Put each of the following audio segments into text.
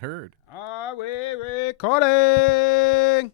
Heard. Are we recording?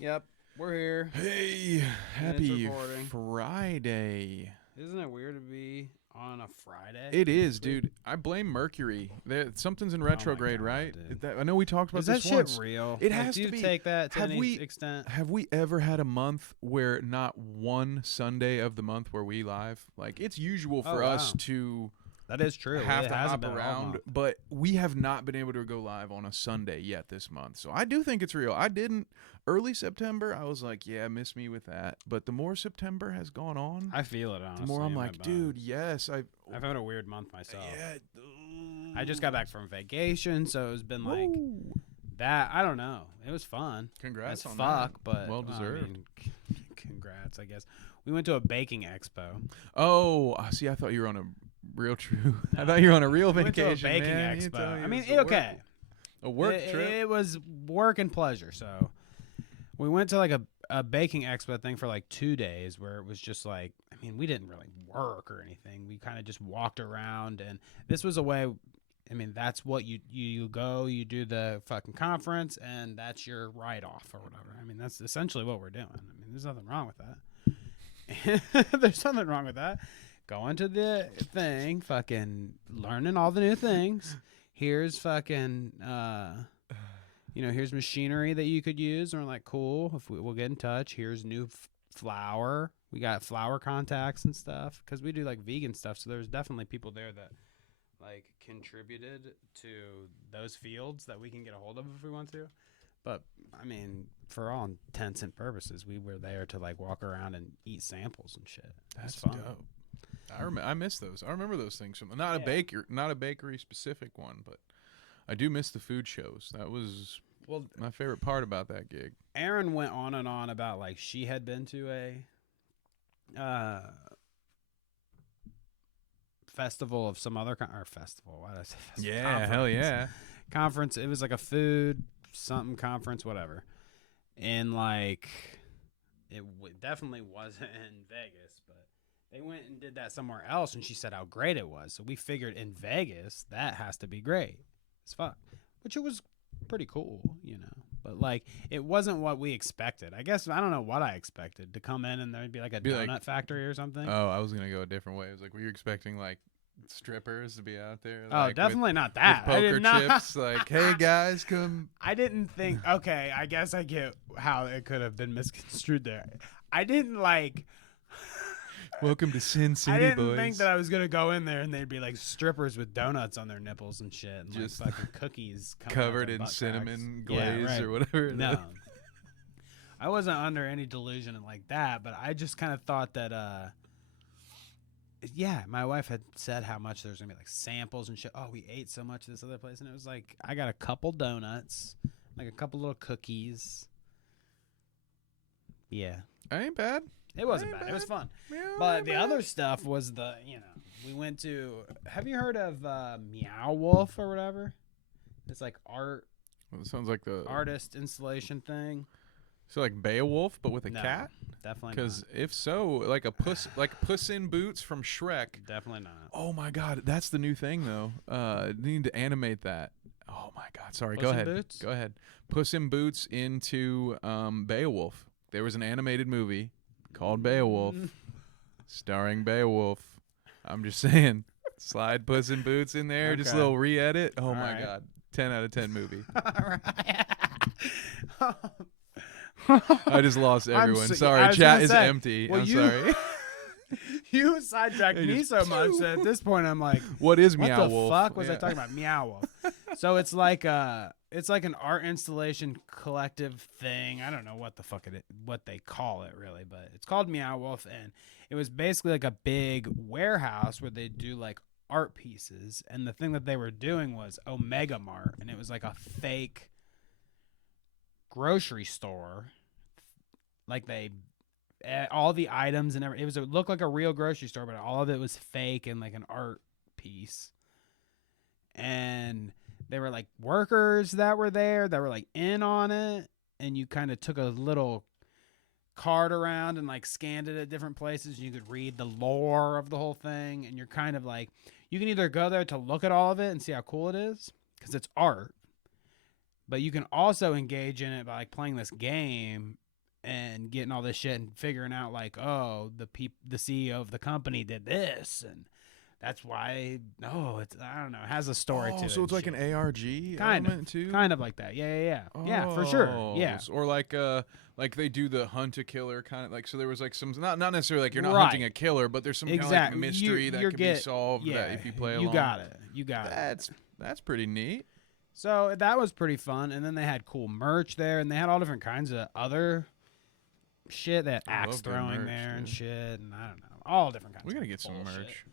Yep, we're here. Hey, And it's happy recording. Friday. Isn't it weird to be on a Friday? It is, dude. I blame Mercury. Something's in retrograde, God, right? dude. I know we talked about Is that this shit once. real? It Like, has do to you be. take that to Have any we- extent? Have we ever had a month where not one Sunday of the month where we live? Like, it's usual for us wow. to That is true. have It to hasn't hop been all around, month. but we have not been able to go live on a Sunday yet this month. So I do think it's real. I didn't. Early September, I was like, yeah, miss me with that. But the more September has gone on, I feel it, honestly. the more I'm in my like, bones. dude, yes. I've had a weird month myself. Yeah. I just got back from vacation, so it's been like Woo. that. I don't know. It was fun. Congrats As on fuck, that. but Well deserved. I mean, congrats, I guess. We went to a baking expo. Oh, see, I thought you were on a real true. I thought you were on a real We went vacation. to a baking man. You expo. tell me I it mean, was a okay. A work it, trip. It was work and pleasure. So we went to like a baking expo thing for like 2 days where it was just like, I mean, we didn't really work or anything. We kind of just walked around, and this was a way. I mean, that's what you go, you do the fucking conference, and that's your write-off or whatever. I mean, that's essentially what we're doing. I mean, there's nothing wrong with that. There's nothing wrong with that. Going to the thing, fucking learning all the new things. Here's fucking, here's machinery that you could use. And we're like, cool, if we'll get in touch. Here's new flour. We got flour contacts and stuff because we do like vegan stuff. So there's definitely people there that like contributed to those fields that we can get a hold of if we want to. But I mean, for all intents and purposes, we were there to like walk around and eat samples and shit. That's It's fun. dope. I miss those. I remember those things from not a bakery specific one, but I do miss the food shows. That was my favorite part about that gig. Erin went on and on about like she had been to a festival of some other festival. Why did I say festival? Yeah, Conference. hell yeah. Conference. It was like a food something conference, whatever. And like it definitely wasn't in Vegas, but they went and did that somewhere else, and she said how great it was. So we figured in Vegas that has to be great as fuck, which it was pretty cool, But like it wasn't what we expected. I guess I don't know what I expected to come in and there'd be like a donut factory or something. Oh, I was gonna go a different way. It was like, were you expecting like strippers to be out there? Oh, Like, definitely not that. with I poker did not. chips. Like, hey guys, come. I didn't think. Okay, I guess I get how it could have been misconstrued there. I didn't like. Welcome to Sin City, I didn't boys. think that I was gonna go in there and they'd be like strippers with donuts on their nipples and shit, and Just like fucking cookies coming covered out their in butt cinnamon cracks. Yeah, glaze right. or whatever. it No, is. I wasn't under any delusion like that, but I just kind of thought that. Yeah, my wife had said how much there's gonna be like samples and shit. Oh, we ate so much at this other place, and it was like I got a couple donuts, like a couple little cookies. Yeah, Ain't bad. it wasn't Ain't bad. It was fun. Yeah, But ain't the bad. other stuff was we went to. Have you heard of Meow Wolf or whatever? It's like Well, it sounds like the artist installation thing. So like Beowulf, but with a No, cat. Definitely Because not. if so, like a puss, like Puss in Boots from Shrek. Definitely not. Oh my God, that's the new thing though. Need to animate that. Oh my God, sorry. Puss Go in ahead. Boots? Go ahead. Puss in Boots into Beowulf. There was an animated movie called Beowulf, starring Beowulf. I'm just saying, slide Puss in Boots in there, just a Okay. little re-edit. Oh All my right. God, 10 out of 10 movie. All I just lost everyone. I Sorry, was chat gonna is say, empty. well, I'm you- sorry. You sidetracked They me just so much that at this point I'm like, What is what Meow the Wolf? fuck was I Yeah. talking about? Meow Wolf. So it's like an art installation collective thing. I don't know what the fuck what they call it really, but it's called Meow Wolf, and it was basically like a big warehouse where they do like art pieces, and the thing that they were doing was Omega Mart, and it was like a fake grocery store. Like all the items and everything, it looked like a real grocery store, but all of it was fake and like an art piece. And there were like workers that were there that were like in on it, and you kind of took a little card around and like scanned it at different places, and you could read the lore of the whole thing, and you're kind of like, you can either go there to look at all of it and see how cool it is because it's art, But you can also engage in it by like playing this game and getting all this shit and figuring out like, oh, the CEO of the company did this and that's why. No, it's I don't know. It has a story to it. So it's like shit. an ARG element too. Kind of like that. Yeah, for sure. Yeah. Or like they do the hunt a killer kind of like. So there was like some not necessarily like you're not Right. hunting a killer, but there's some kind of like mystery that can be solved that if you play along. You got it. That's pretty neat. So that was pretty fun. And then they had cool merch there, and they had all different kinds of other shit. They had axe throwing there and shit, and I don't know, all different kinds. We gotta of get some bullshit. merch.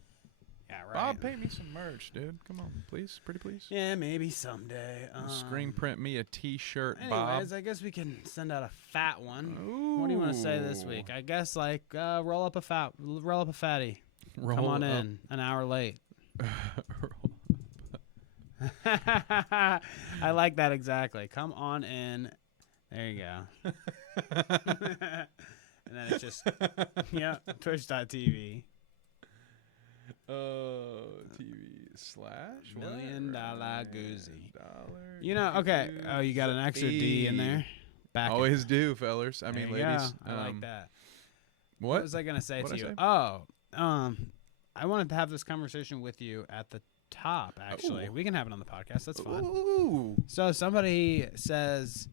Yeah, right. Bob, pay me some merch, dude. Come on, please, pretty please. Yeah, maybe someday. Screen print me a T-shirt, anyways, Bob. I guess we can send out a fat one. Ooh. What do you want to say this week? I guess like roll up a fatty. Come on in, an hour late. I like that exactly. Come on in. There you go. And then it's just twitch.tv. TV/$1 million Goozy. Okay. Oh, you got an extra D in there. Always do, fellers. I mean, ladies. I like that. What was I gonna say to you? Say? Oh, I wanted to have this conversation with you at the top. Actually, we can have it on the podcast. That's fine. Ooh. So somebody says,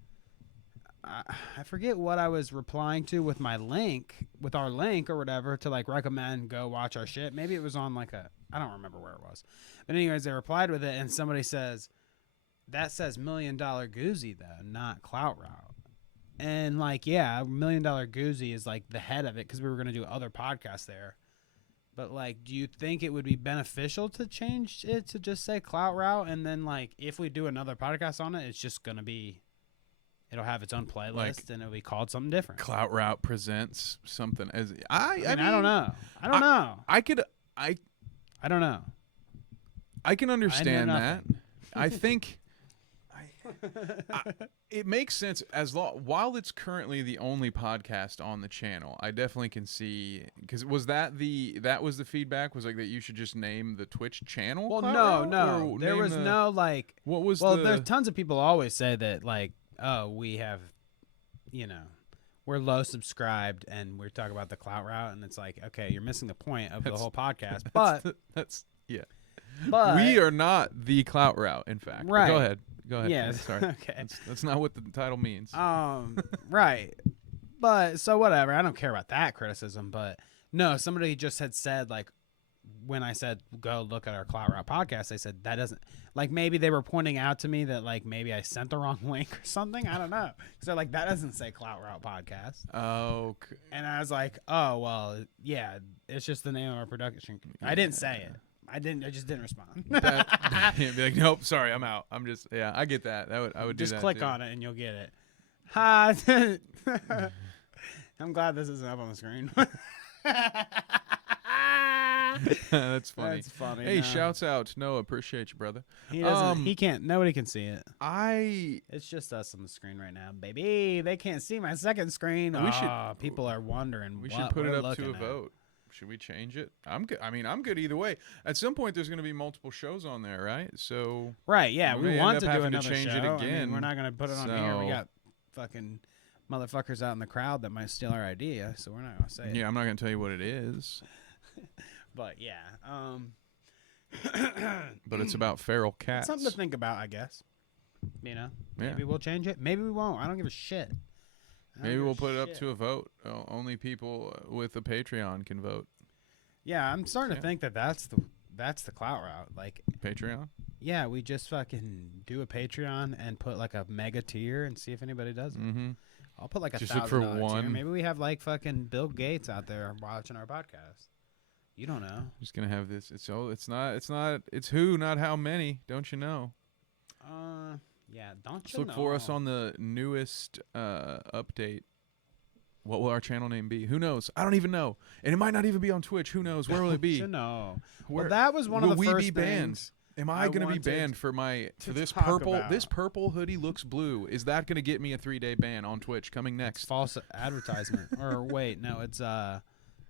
I forget what I was replying to with our link or whatever to like recommend go watch our shit. Maybe it was on like I don't remember where it was. But anyways, they replied with it and somebody says, that says $1 Million Goozy though, not Clout Route. And like, yeah, $1 Million Goozy is like the head of it because we were going to do other podcasts there. But like, do you think it would be beneficial to change it to just say Clout Route? And then like, if we do another podcast on it, it's just going to be, it'll have its own playlist and it'll be called something different. Clout Route presents something as I mean, I don't know. I don't know. I don't know. I can understand that. I think it makes sense while it's currently the only podcast on the channel. I definitely can see because was that was the feedback was like that you should just name the Twitch channel. Well, no, there was no like. What was there's tons of people always say that like, oh, we have, we're low subscribed and we're talking about the Clout Route and it's like, okay, you're missing the point of the whole podcast. But but we are not the Clout Route. In fact, right? Go ahead. Yes. Sorry. Okay. That's not what the title means. Right. But so whatever. I don't care about that criticism. But no, somebody just had said like when I said go look at our Clout Route podcast, they said that doesn't like maybe they were pointing out to me that like maybe I sent the wrong link or something. I don't know. So like that doesn't say Clout Route podcast. Oh. Okay. And I was like, oh well, yeah, it's just the name of our production. I didn't say it. I just didn't respond. Be like, nope, sorry, I'm out. I'm just, I get that. I would just do that. Click too. on it and you'll get it. Ha! I'm glad this isn't up on the screen. That's funny. That's funny. Hey, shouts out. No, appreciate you, brother. He doesn't. He can't. Nobody can see it. It's just us on the screen right now, baby. They can't see my second screen. People are wondering. We should put it up to a vote. Should we change it? I'm good. I mean, I'm good either way. At some point, there's going to be multiple shows on there, right? So right, yeah, we want to do another change show. it again. I mean, we're not going to put it on here. We got fucking motherfuckers out in the crowd that might steal our idea, so we're not going to say it. Yeah, I'm not going to tell you what it is. But yeah, but it's about feral cats. Something to think about, I guess. Maybe we'll change it. Maybe we won't. I don't give a shit. Maybe we'll put it up to a vote. Only people with a Patreon can vote. Yeah, I'm starting to think that's the Clout Route. Like Patreon? Yeah, we just fucking do a Patreon and put like a mega tier and see if anybody does it. Mm-hmm. I'll put like just look for one. Tier. Maybe we have like fucking Bill Gates out there watching our podcast. You don't know. Just gonna have this. It's who, not how many. Don't you know? Yeah, don't Just you know? look for us on the newest update. What will our channel name be? Who knows? I don't even know. And it might not even be on Twitch. Who knows? Where will it be? You know. Well, that was one of the first things. Will we be banned? things. Am I going to be banned for this purple? About. This purple hoodie looks blue. Is that going to get me a 3-day ban on Twitch coming next? It's false advertisement. Or wait, no, it's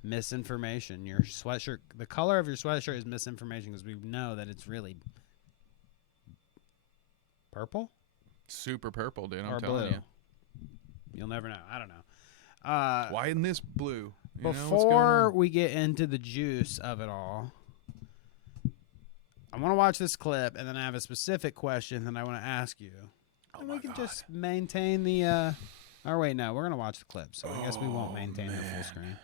misinformation. Your sweatshirt, the color of your sweatshirt is misinformation because we know that it's really purple. super purple, dude. or I'm telling blue. you. You'll never know. I don't know. Why isn't this blue? You know what's going Before on? we get into the juice of it all, I want to watch this clip, and then I have a specific question that I want to ask you. And we can just maintain the. Or wait, no, we're gonna watch the clip, so I guess we won't maintain the full screen.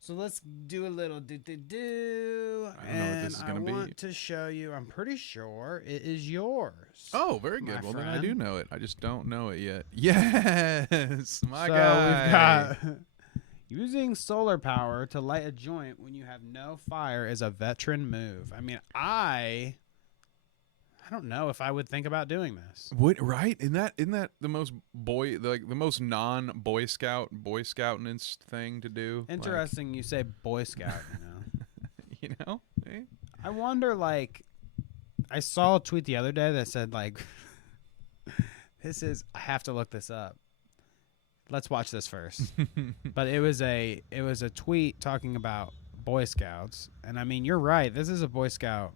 So let's do a little do. I don't know what this is gonna be. I want to show you. I'm pretty sure it is yours. Oh, very good. my Well, then I friend. do know it. I just don't know it yet. Yes, my so guy. we've got using solar power to light a joint when you have no fire is a veteran move. I mean, I don't know if I would think about doing this. What, right? Isn't that the most the most non-Boy Scoutiness thing to do? Interesting you say Boy Scout, Like, you know? Eh? I wonder, like, I saw a tweet the other day that said, like, I have to look this up. Let's watch this first. But it was a tweet talking about Boy Scouts. And I mean, you're right. This is a Boy Scout.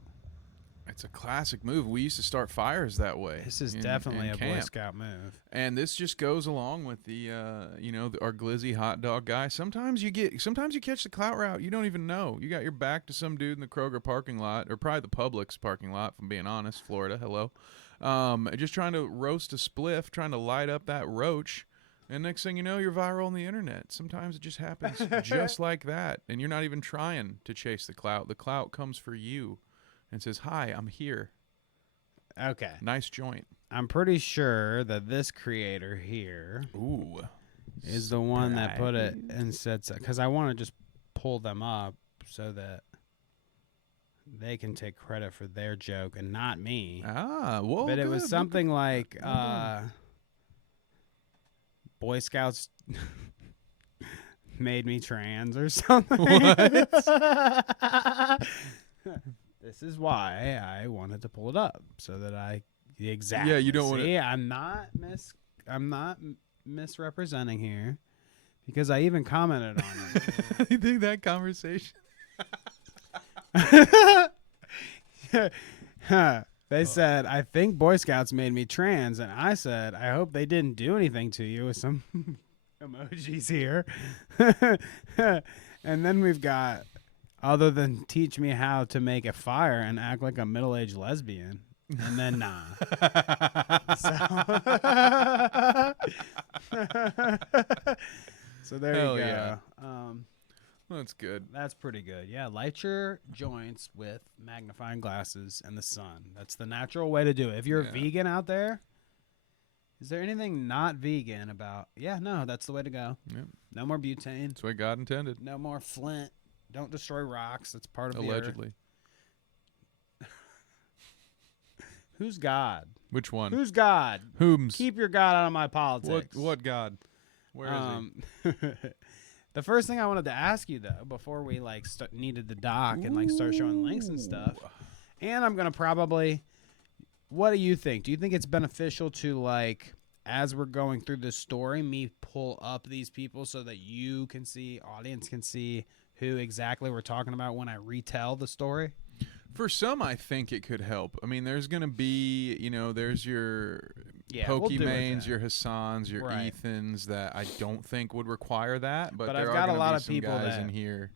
It's a classic move. We used to start fires that way. This is in definitely a camp. Boy Scout move. And this just goes along with the, our glizzy hot dog guy. Sometimes you catch the Clout Route. You don't even know. You got your back to some dude in the Kroger parking lot, or probably the Publix parking lot, if I'm being honest. Florida, hello. Just trying to roast a spliff, trying to light up that roach. And next thing you know, you're viral on the internet. Sometimes it just happens just like that. And you're not even trying to chase the clout. The clout comes for you and says, "Hi, I'm here. Okay. Nice joint." I'm pretty sure that this creator here Ooh. is the one that put it and said so. Because I want to just pull them up so that they can take credit for their joke and not me. Ah, well, But it was good. something like Boy Scouts made me trans or something. This is why I wanted to pull it up so that exactly. Yeah, you don't want to. I'm not misrepresenting here because I even commented on it. I think that conversation. They said, "I think Boy Scouts made me trans," and I said, "I hope they didn't do anything to you," with some emojis here. And then we've got, other than teach me how to make a fire and act like a middle-aged lesbian. And then nah. So there Hell you go. yeah. That's good. That's pretty good. Yeah, light your joints with magnifying glasses and the sun. That's the natural way to do it. If you're a vegan out there, is there anything not vegan about? Yeah, no, that's the way to go. Yep. No more butane. That's what God intended. No more flint. Don't destroy rocks. That's part of Allegedly. the earth. Who's God? Which one? Who's God? Whom's? Keep your God out of my politics. What God? Where is he? The first thing I wanted to ask you, though, before we needed the doc and start showing links and stuff, and I'm gonna probably, what do you think? Do you think it's beneficial to as we're going through this story, me pull up these people so that you can see, audience can see who exactly we're talking about when I retell the story? For some, I think it could help. I mean, there's going to be, there's your Pokemanes, your Hassans, your Ethans that I don't think would require that. But there I've got are a lot of some people guys in here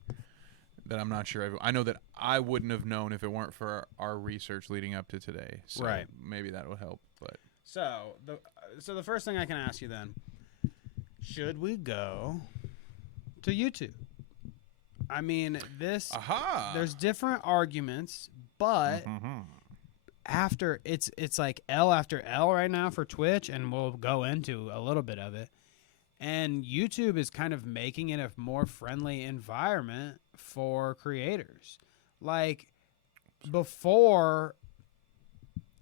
that I'm not sure. I know that I wouldn't have known if it weren't for our research leading up to today. So maybe that will help. But so the first thing I can ask you then, should we go to YouTube? I mean, there's different arguments, but after it's like L after L right now for Twitch, and we'll go into a little bit of it. And YouTube is kind of making it a more friendly environment for creators. Like before,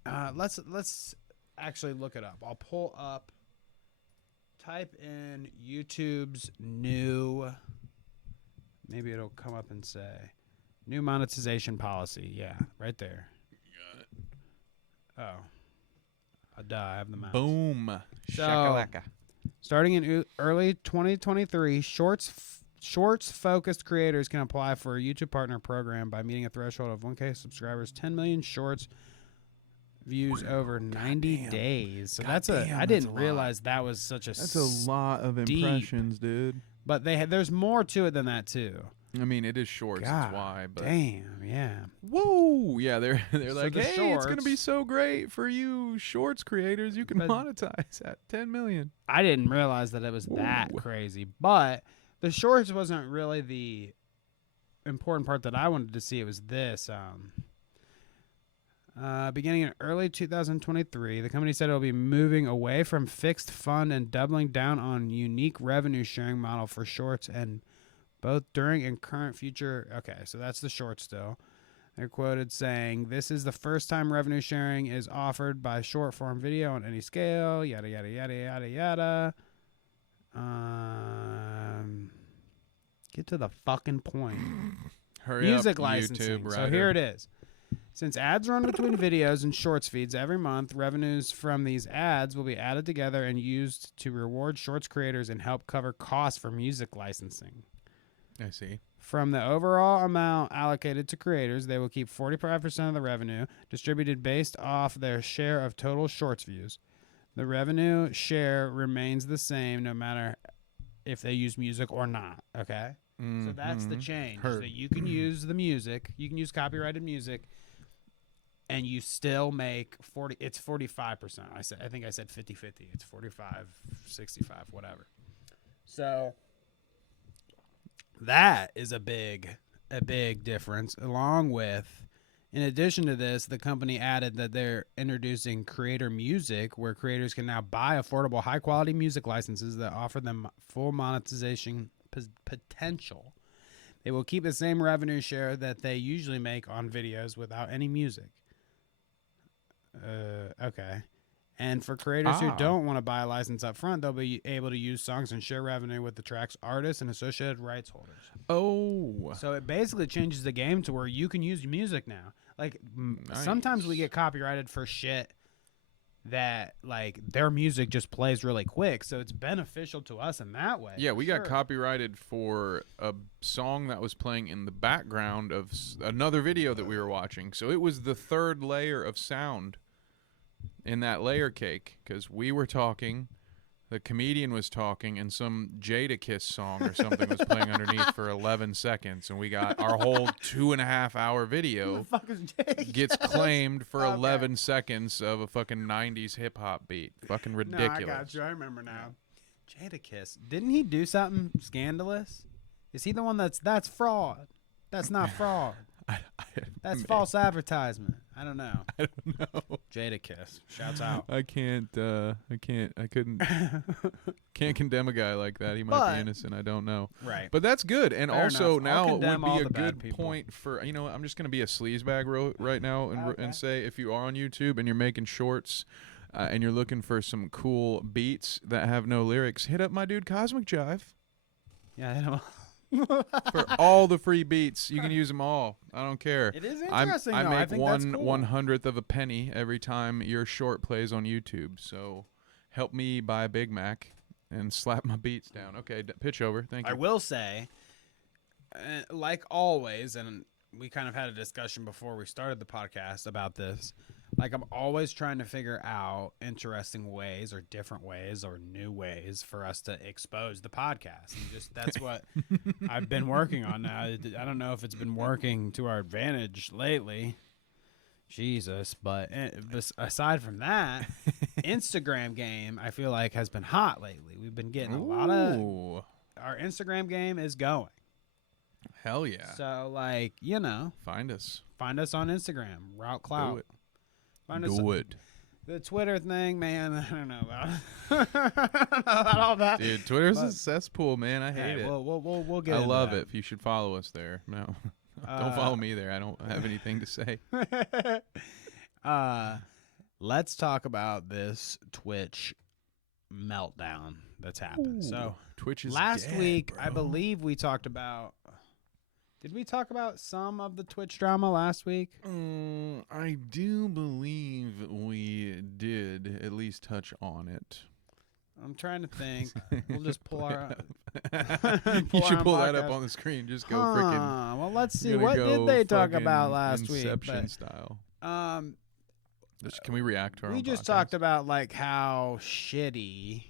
let's actually look it up. I'll pull up, type in YouTube's new. Maybe it'll come up and say, new monetization policy. Yeah, right there. Oh. I have the mouse. boom. So, Shakalaka. Starting in early 2023, shorts-focused creators can apply for a YouTube Partner Program by meeting a threshold of 1K subscribers, 10 million shorts. views over 90 damn. days. So God that's damn, I that's didn't a lot. realize that was such a That's a lot of steep- impressions, dude. But there's more to it than that too. I mean, it is shorts. God That's why. But damn, yeah. whoa, yeah, they're So like, the hey, it's gonna be shorts- so great for you shorts creators. You can But- monetize at 10 million. I didn't realize that it was that Whoa. crazy. But the shorts wasn't really the important part that I wanted to see. It was this. Beginning in early 2023, the company said it will be moving away from fixed fund and doubling down on unique revenue sharing model for shorts and both during and current future. Okay, so that's the short still. They're quoted saying, "This is the first time revenue sharing is offered by short form video on any scale, yada, yada, yada, yada, yada." Get to the fucking point. Hurry Music up, licensing. YouTube So writer. here it is. Since ads run between videos and shorts feeds every month, revenues from these ads will be added together and used to reward shorts creators and help cover costs for music licensing. I see. From the overall amount allocated to creators, they will keep 45% of the revenue, distributed based off their share of total shorts views. The revenue share remains the same no matter if they use music or not, okay? So that's the change. Heard. That you can use the music, you can use copyrighted music, and you still make 40. It's 45%. I think I said 50-50. It's 45-65, whatever. So that is a big difference. Along with, in addition to this, the company added that they're introducing creator music, where creators can now buy affordable, high quality music licenses that offer them full monetization potential. They will keep the same revenue share that they usually make on videos without any music. Okay. And for creators who don't want to buy a license up front, they'll be able to use songs and share revenue with the track's artists and associated rights holders. Oh. So it basically changes the game to where you can use music now. Like, sometimes we get copyrighted for shit that, like, their music just plays really quick. So it's beneficial to us in that way. Yeah, we for got copyrighted for a song that was playing in the background of another video that we were watching. So it was the third layer of sound in that layer cake, because we were talking, the comedian was talking, and some Jadakiss song or something was playing underneath for 11 seconds, and we got our whole 2.5-hour video Who the fuck is Jadakiss? gets claimed for Okay. 11 seconds of a fucking 90s hip-hop beat. Fucking ridiculous. No, I got you. I remember now. Jadakiss. Didn't he do something scandalous? Is he the one that's fraud? That's not fraud. That's false advertisement. I don't know. I don't know. Jadakiss. Shouts out. I couldn't condemn a guy like that. He might But- be innocent. I don't know. Right. But that's good. And Fair also enough. I'll now it condemn would all be a the bad good people. point for, you know, I'm just going to be a sleazebag right now Okay. and say, if you are on YouTube and you're making shorts and you're looking for some cool beats that have no lyrics, hit up my dude Cosmic Jive. Yeah, I know. For all the free beats, you can use them all. I don't care. It is I interesting, though. make I think that's cool. 1/100th of a penny every time your short plays on YouTube. So help me buy a Big Mac and slap my beats down. Okay, pitch over. Thank you. I will say, like always, and we kind of had a discussion before we started the podcast about this. Like, I'm always trying to figure out interesting ways or different ways or new ways for us to expose the podcast. And just that's what I've been working on now. I don't know if it's been working to our advantage lately. Jesus. But aside from that, Instagram game, I feel like, has been hot lately. We've been getting a lot of... Ooh. Our Instagram game is going. Hell yeah. So, like, you know, Find us. find us on Instagram, Route Clout. Do it. Find us Do it. The Twitter thing, man, I don't know about, I don't know about all that. Dude, Twitter's But- a cesspool, man. I hate it. We'll get I into love that. it. You should follow us there. No. Don't follow me there. I don't have anything to say. Let's talk about this Twitch meltdown that's happened. So, Twitch is last dead, week, bro. I believe we talked about... Did we talk about some of the Twitch drama last week? I do believe we did at least touch on it. I'm trying to think. We'll just pull our... You should pull that podcast. up on the screen. Just go freaking. Well, let's see. Gonna What go did they talk fucking about last week? Inception But, style. Can we react to our we own just podcast? talked about like how shitty.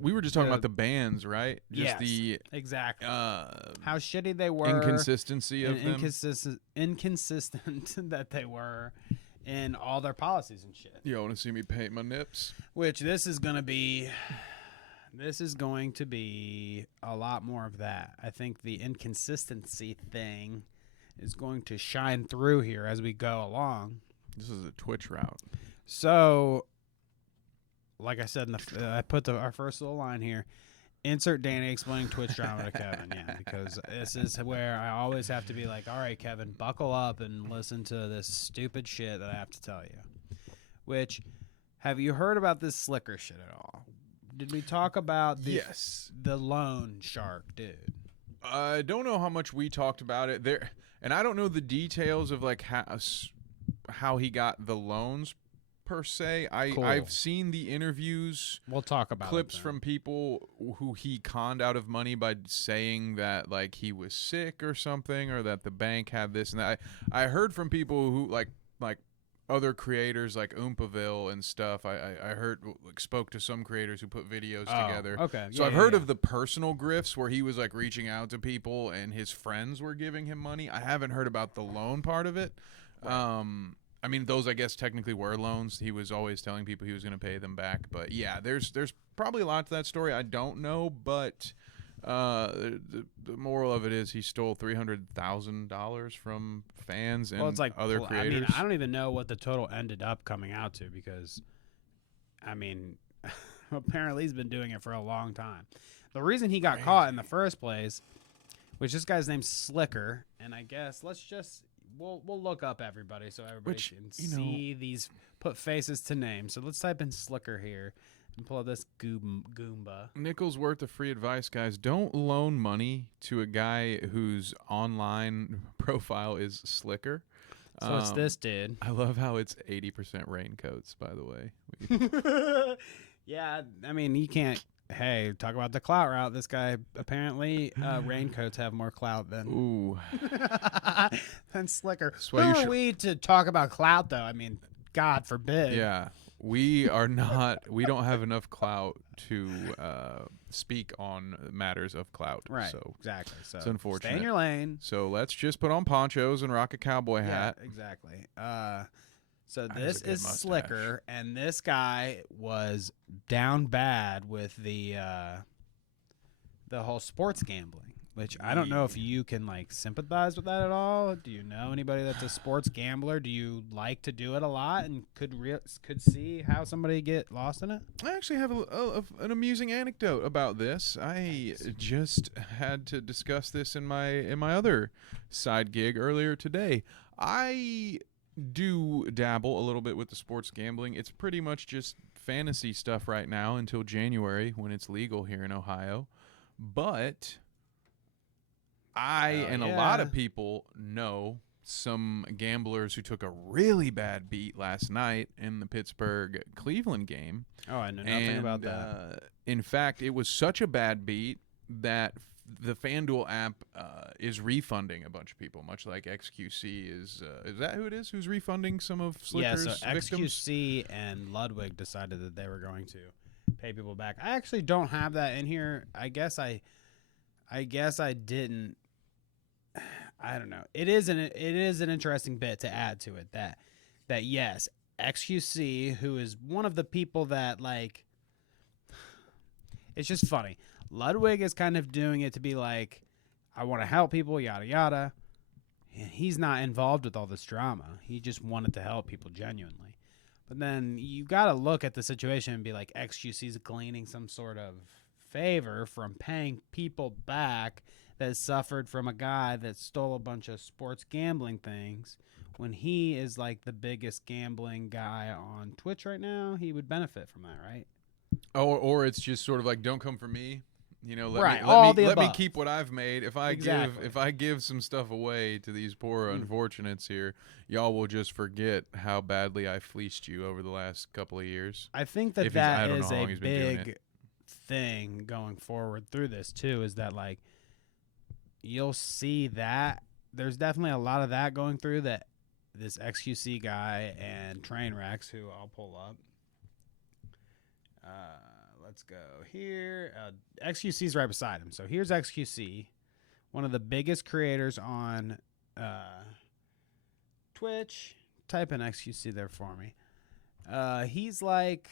We were just talking about the bands, right? Just Yes, the exactly. How shitty they were. inconsistency of them. Inconsistent that they were in all their policies and shit. You want to see me paint my nips? Which this is going to be a lot more of that. I think the inconsistency thing is going to shine through here as we go along. This is a Twitch route. So, like I said, I put our first little line here. Insert Danny explaining Twitch drama to Kevin. Yeah, because this is where I always have to be like, all right, Kevin, buckle up and listen to this stupid shit that I have to tell you. Which, have you heard about this Slicker shit at all? Did we talk about the loan shark dude? I don't know how much we talked about it there, and I don't know the details of like how he got the loans per se. I've seen the interviews. We'll talk about clips from people who he conned out of money by saying that like he was sick or something, or that the bank had this and that. I heard from people who like other creators like Oompaville and stuff. I heard spoke to some creators who put videos together. Okay. So I've heard of the personal grifts where he was like reaching out to people and his friends were giving him money. I haven't heard about the loan part of it. Right. I mean, those I guess technically were loans. He was always telling people he was going to pay them back. But yeah, there's probably a lot to that story. I don't know, but the moral of it is he stole $300,000 from fans and it's like, other creators. I mean, I don't even know what the total ended up coming out to because, I mean, apparently he's been doing it for a long time. The reason he got caught in the first place, which this guy's name's Slicker, and I guess we'll look up everybody so everybody can see these, put faces to names. So let's type in Slicker here. And pull up this Goomba. Nickel's worth of free advice, guys. Don't loan money to a guy whose online profile is Slicker. So it's this dude. I love how it's 80% raincoats, by the way. Yeah, I mean, you can't. Hey, talk about the Clout Route. This guy, apparently, raincoats have more clout than than Slicker. Who are we to talk about clout, though? I mean, God forbid. Yeah. We are not. We don't have enough clout to speak on matters of clout. Right. So exactly. So it's unfortunate. Stay in your lane. So let's just put on ponchos and rock a cowboy hat. Yeah, exactly. So this is Slicker, and this guy was down bad with the whole sports gambling. Which I don't know if you can like sympathize with that at all. Do you know anybody that's a sports gambler? Do you like to do it a lot and could see how somebody get lost in it? I actually have an amusing anecdote about this. I just had to discuss this in my other side gig earlier today. I do dabble a little bit with the sports gambling. It's pretty much just fantasy stuff right now until January when it's legal here in Ohio. But a lot of people know some gamblers who took a really bad beat last night in the Pittsburgh-Cleveland game. Oh, I know nothing about that. In fact, it was such a bad beat that the FanDuel app is refunding a bunch of people, much like XQC is. Is that who it is? Who's refunding some of Slicker's victims? XQC and Ludwig decided that they were going to pay people back. I actually don't have that in here. I guess I didn't. I don't know. It is an interesting bit to add to it that yes, XQC, who is one of the people that like, it's just funny. Ludwig is kind of doing it to be like, I want to help people, yada yada. And he's not involved with all this drama. He just wanted to help people genuinely. But then you got to look at the situation and be like, XQC's gleaning some sort of favor from paying people back that suffered from a guy that stole a bunch of sports gambling things when he is like the biggest gambling guy on Twitch right now. He would benefit from that, right? Or it's just sort of like, don't come for me. You know, let me keep what I've made. If I give some stuff away to these poor unfortunates here, y'all will just forget how badly I fleeced you over the last couple of years. I think that is a big thing going forward through this too, is that like you'll see that there's definitely a lot of that going through, that this XQC guy and Trainwrecks, who I'll pull up. Let's go here. XQC's right beside him. So here's XQC, one of the biggest creators on Twitch. Type in XQC there for me. He's like,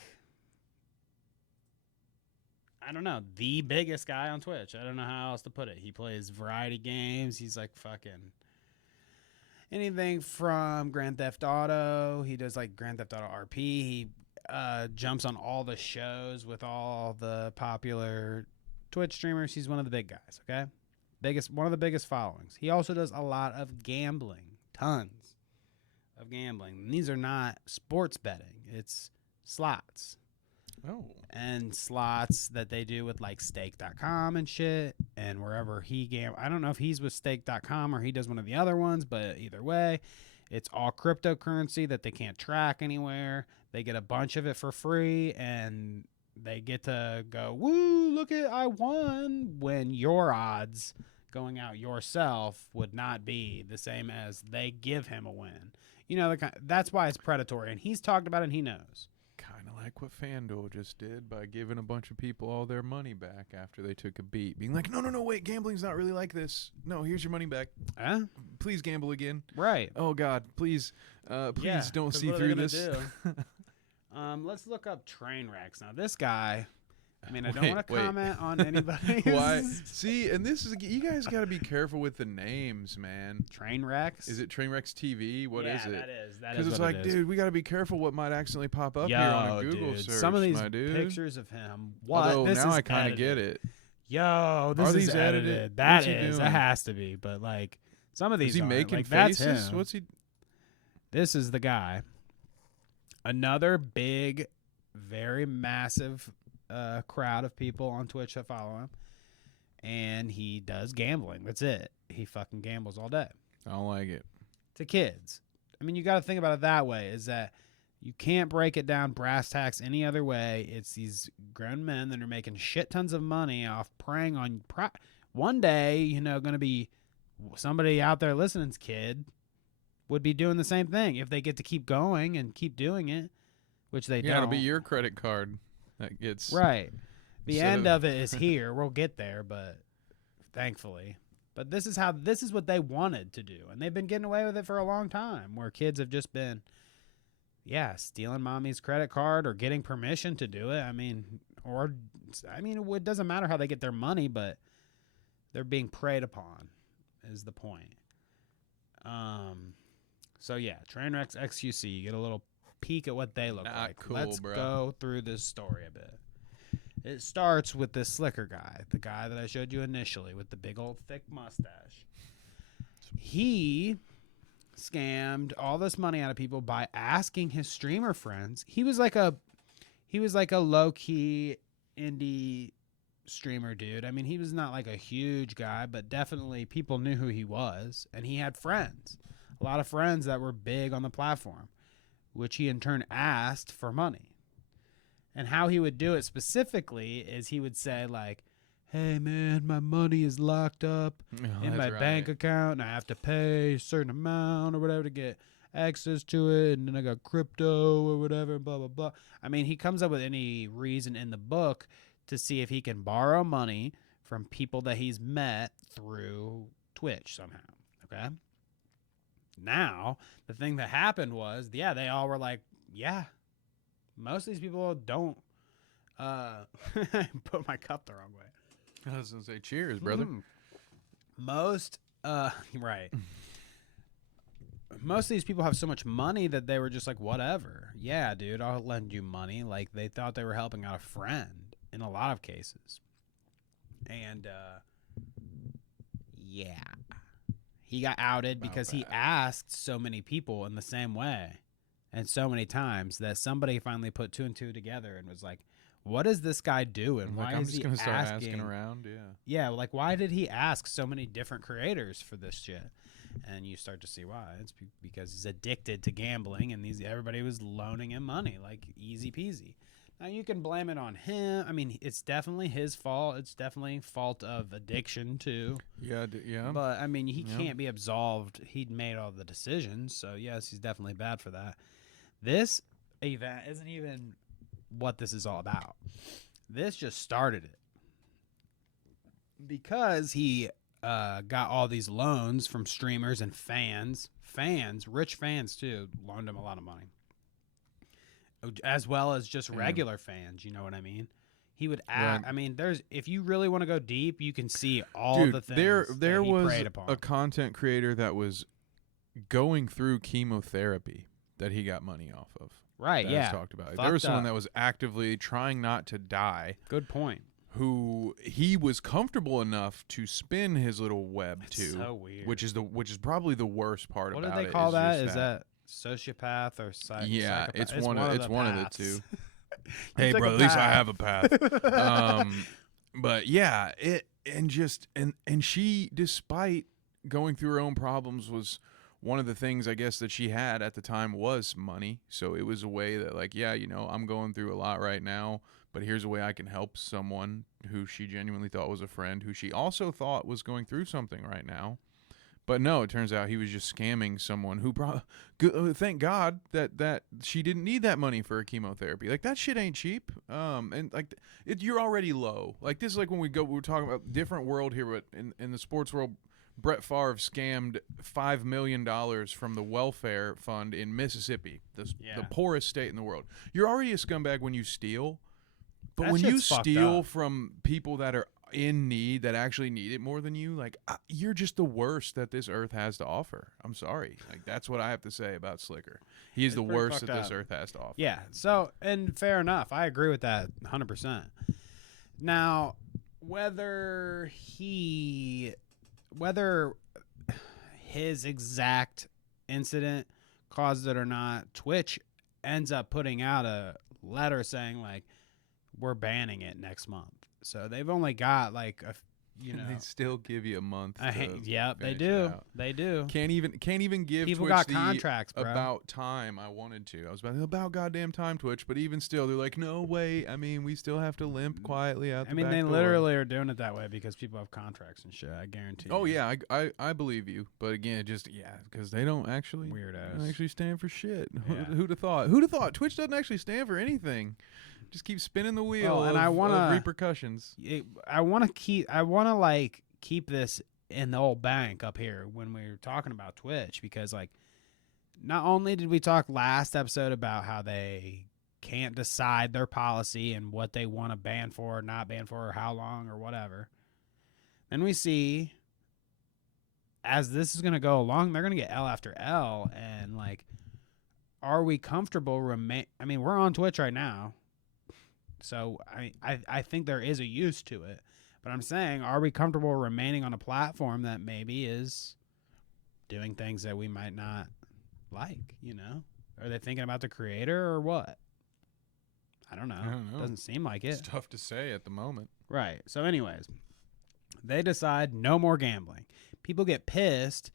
I don't know, the biggest guy on Twitch. I don't know how else to put it. He plays variety games. He's like fucking anything from Grand Theft Auto. He does like Grand Theft Auto RP. He jumps on all the shows with all the popular Twitch streamers. He's one of the big guys, okay? One of the biggest followings. He also does a lot of gambling, tons of gambling. And these are not sports betting. It's slots. Oh. And slots that they do with like stake.com and shit, and wherever he I don't know if he's with stake.com or he does one of the other ones, but either way, it's all cryptocurrency that they can't track anywhere. They get a bunch of it for free, and they get to go, woo, look at, I won, when your odds going out yourself would not be the same as they give him a win. You know, that's why it's predatory, and he's talked about it and he knows. Kind of like what FanDuel just did by giving a bunch of people all their money back after they took a beat. Being like, no, wait, gambling's not really like this. No, here's your money back. Please gamble again. Right. Oh, God, please don't see what through are they this. do? Let's look up Trainwrecks. Now, this guy, I mean, I don't want to comment on anybody. Why? See, and this is, you guys got to be careful with the names, man. Trainwrecks? Is it Trainwrecks TV? What is it? Yeah, that is. Because it's like, dude, we got to be careful what might accidentally pop up here on a Google search. Some of these my dude. pictures of him. What? Although this now is I kind of edited. get it. Yo, this Are is these edited. edited? That What's he is. doing? That has to be. But like, some of these Is he aren't. making like, that's faces? him. What's he? This is the guy. Another big, very massive crowd of people on Twitch that follow him, and he does gambling. That's it. He fucking gambles all day. I don't like it. To kids. I mean, you got to think about it that way, is that you can't break it down brass tacks any other way. It's these grown men that are making shit tons of money off preying on one day, you know, going to be somebody out there listening's kid would be doing the same thing if they get to keep going and keep doing it, which they don't. Yeah, it'll be your credit card that gets right. The end of it is here. We'll get there, but thankfully. But this is what they wanted to do, and they've been getting away with it for a long time, where kids have just been, stealing mommy's credit card or getting permission to do it. I mean, it doesn't matter how they get their money, but they're being preyed upon, is the point. So yeah, Trainwrecks XQC. You get a little peek at what they look like. Cool, Let's bro. go through this story a bit. It starts with this slicker guy, the guy that I showed you initially with the big old thick mustache. He scammed all this money out of people by asking his streamer friends. He was like a low-key indie streamer dude. I mean, he was not like a huge guy, but definitely people knew who he was, and he had friends. A lot of friends that were big on the platform, which he in turn asked for money. And how he would do it specifically is he would say like, hey man, my money is locked up in my bank account and I have to pay a certain amount or whatever to get access to it, and then I got crypto or whatever, blah, blah, blah. I mean, he comes up with any reason in the book to see if he can borrow money from people that he's met through Twitch somehow, okay? Now, the thing that happened was, they all were like, most of these people don't put my cup the wrong way. I was going to say cheers, brother. Most right. Most of these people have so much money that they were just like, whatever. Yeah, dude, I'll lend you money. Like, they thought they were helping out a friend in a lot of cases. And, he got outed because he asked so many people in the same way and so many times that somebody finally put two and two together and was like, what is this guy doing? Why I'm is just he gonna start asking around? Yeah, like, why did he ask so many different creators for this shit? And you start to see why. It's because he's addicted to gambling, and everybody was loaning him money, like easy peasy. Now you can blame it on him. I mean, it's definitely his fault. It's definitely fault of addiction too. Yeah, yeah. But I mean, he can't be absolved. He'd made all the decisions, so yes, he's definitely bad for that. This event isn't even what this is all about. This just started it because he got all these loans from streamers and fans, rich fans too, loaned him a lot of money. As well as just regular fans, you know what I mean? He would act. Right. I mean, if you really want to go deep, you can see all the things there that he was preyed upon. A content creator that was going through chemotherapy that he got money off of. Right, yeah. Talked about. There was someone that was actively trying not to die. Good point. Who he was comfortable enough to spin his little web to. So weird. Which is probably the worst part about it. What did they call that? Is that sociopath or psychopath? Yeah, it's one of the two. Hey, took bro, a at least I path. have a path. But yeah, and she, despite going through her own problems, was one of the things I guess that she had at the time was money. So it was a way that, like, yeah, you know, I'm going through a lot right now, but here's a way I can help someone who she genuinely thought was a friend, who she also thought was going through something right now. But no, it turns out he was just scamming someone who thank God that she didn't need that money for a chemotherapy. Like, that shit ain't cheap. And like you're already low. Like, this is like when we're talking about different world here, but in the sports world, Brett Favre scammed $5 million from the welfare fund in Mississippi, the poorest state in the world. You're already a scumbag when you steal, but when you steal from people that are in need, that actually need it more than you, like, you're just the worst that this earth has to offer. I'm sorry. Like, that's what I have to say about Slicker. He is the worst that this earth has to offer. Yeah. So, and fair enough. I agree with that 100%. Now, whether his exact incident caused it or not, Twitch ends up putting out a letter saying, like, we're banning it next month. So they've only got like they still give you a month. Yeah, they do. They do. Can't even give people Twitch got contracts, bro. About time. I wanted to. I was about goddamn time, Twitch. But even still, they're like, no way. I mean, we still have to limp quietly out. They door. Literally are doing it that way because people have contracts and shit. I guarantee. Oh yeah, I believe you. But again, because they don't actually stand for shit. Yeah. Who'd have thought? Who'd have thought? Twitch doesn't actually stand for anything. Just keep spinning the wheel and of repercussions. I want to keep this in the old bank up here when we're talking about Twitch, because like, not only did we talk last episode about how they can't decide their policy and what they want to ban for or not ban for or how long or whatever, then we see as this is going to go along, they're going to get L after L. And like, are we comfortable I mean, we're on Twitch right now. So I think there is a use to it. But I'm saying, are we comfortable remaining on a platform that maybe is doing things that we might not like, you know? Are they thinking about the creator or what? I don't know. Doesn't seem like it. It's tough to say at the moment. Right. So anyways, they decide no more gambling. People get pissed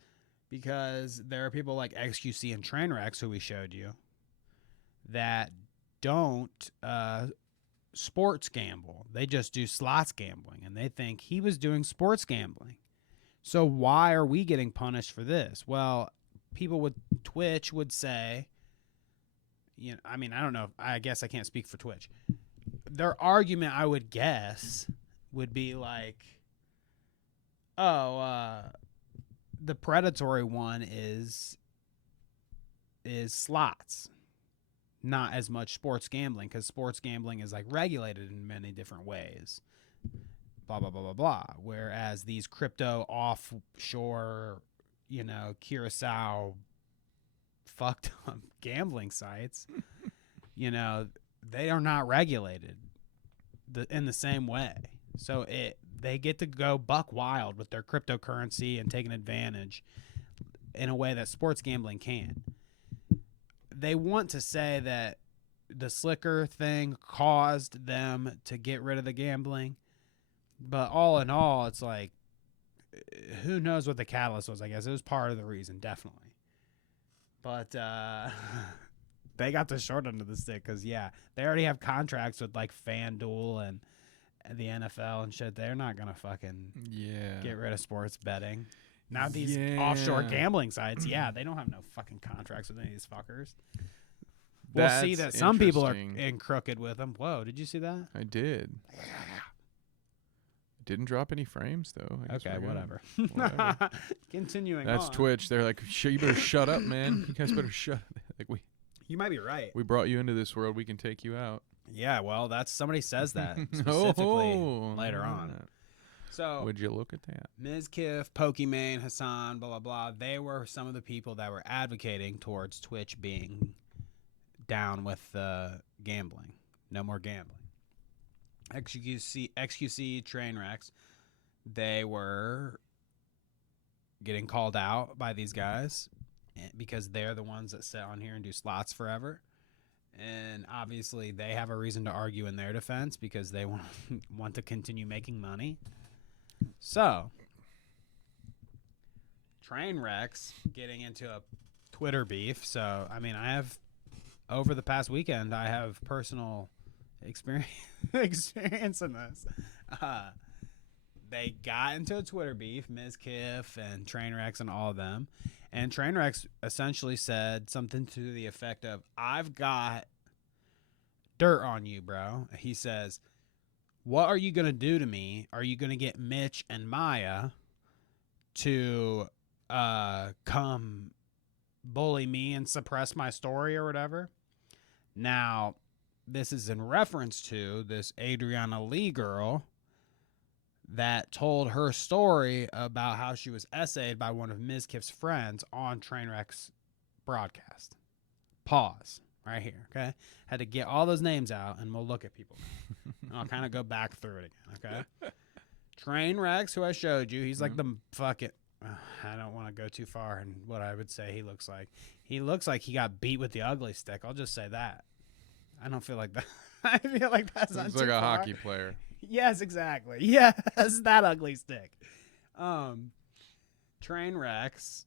because there are people like XQC and Trainwrecks, who we showed you, that don't sports gamble. They just do slots gambling, and they think he was doing sports gambling. So why are we getting punished for this? Well, people with Twitch would say, you know, I mean, I don't know. I guess I can't speak for Twitch. Their argument, I would guess, would be like, the predatory one is slots, not as much sports gambling, because sports gambling is like regulated in many different ways, blah, blah, blah, blah, blah. Whereas these crypto offshore, you know, Curacao fucked up gambling sites, you know, they are not regulated in the same way. So they get to go buck wild with their cryptocurrency and taking advantage in a way that sports gambling can't. They want to say that the Slicker thing caused them to get rid of the gambling, but all in all, it's like, who knows what the catalyst was. I guess it was part of the reason, definitely. But they got the short end of the stick because, yeah, they already have contracts with, like, FanDuel and the NFL and shit. They're not going to fucking get rid of sports betting. Now these offshore gambling sites, they don't have no fucking contracts with any of these fuckers. We'll see that some people are in crooked with them. Whoa, did you see that? I did. Didn't drop any frames, though. Okay, whatever. Continuing That's on. Twitch. They're like, you better shut up, man. You guys better shut up. Like, you might be right. We brought you into this world. We can take you out. Yeah, well, somebody says that specifically later on. So, would you look at that? Mizkif, Pokimane, Hassan, blah, blah, blah. They were some of the people that were advocating towards Twitch being down with gambling. No more gambling. XQC, Trainwrecks, they were getting called out by these guys because they're the ones that sit on here and do slots forever. And obviously they have a reason to argue in their defense because they want to continue making money. So, Trainwrecks getting into a Twitter beef. So, I mean, over the past weekend, I have personal experience in this. They got into a Twitter beef, Mizkif and Trainwrecks and all of them. And Trainwrecks essentially said something to the effect of, I've got dirt on you, bro. He says, what are you going to do to me? Are you going to get Mitch and Maya to come bully me and suppress my story or whatever? Now, this is in reference to this Adriana Lee girl that told her story about how she was essayed by one of Mizkif's friends on Trainwreck's broadcast. Pause right here, okay? Had to get all those names out, and we'll look at people. And I'll kind of go back through it again, okay? Trainwrecks, who I showed you, he's like the fucking... I don't want to go too far in what I would say he looks like. He looks like he got beat with the ugly stick. I'll just say that. I don't feel like that. I feel like that's not too like a far. hockey player. Yes, exactly. Yes, that ugly stick. Trainwrecks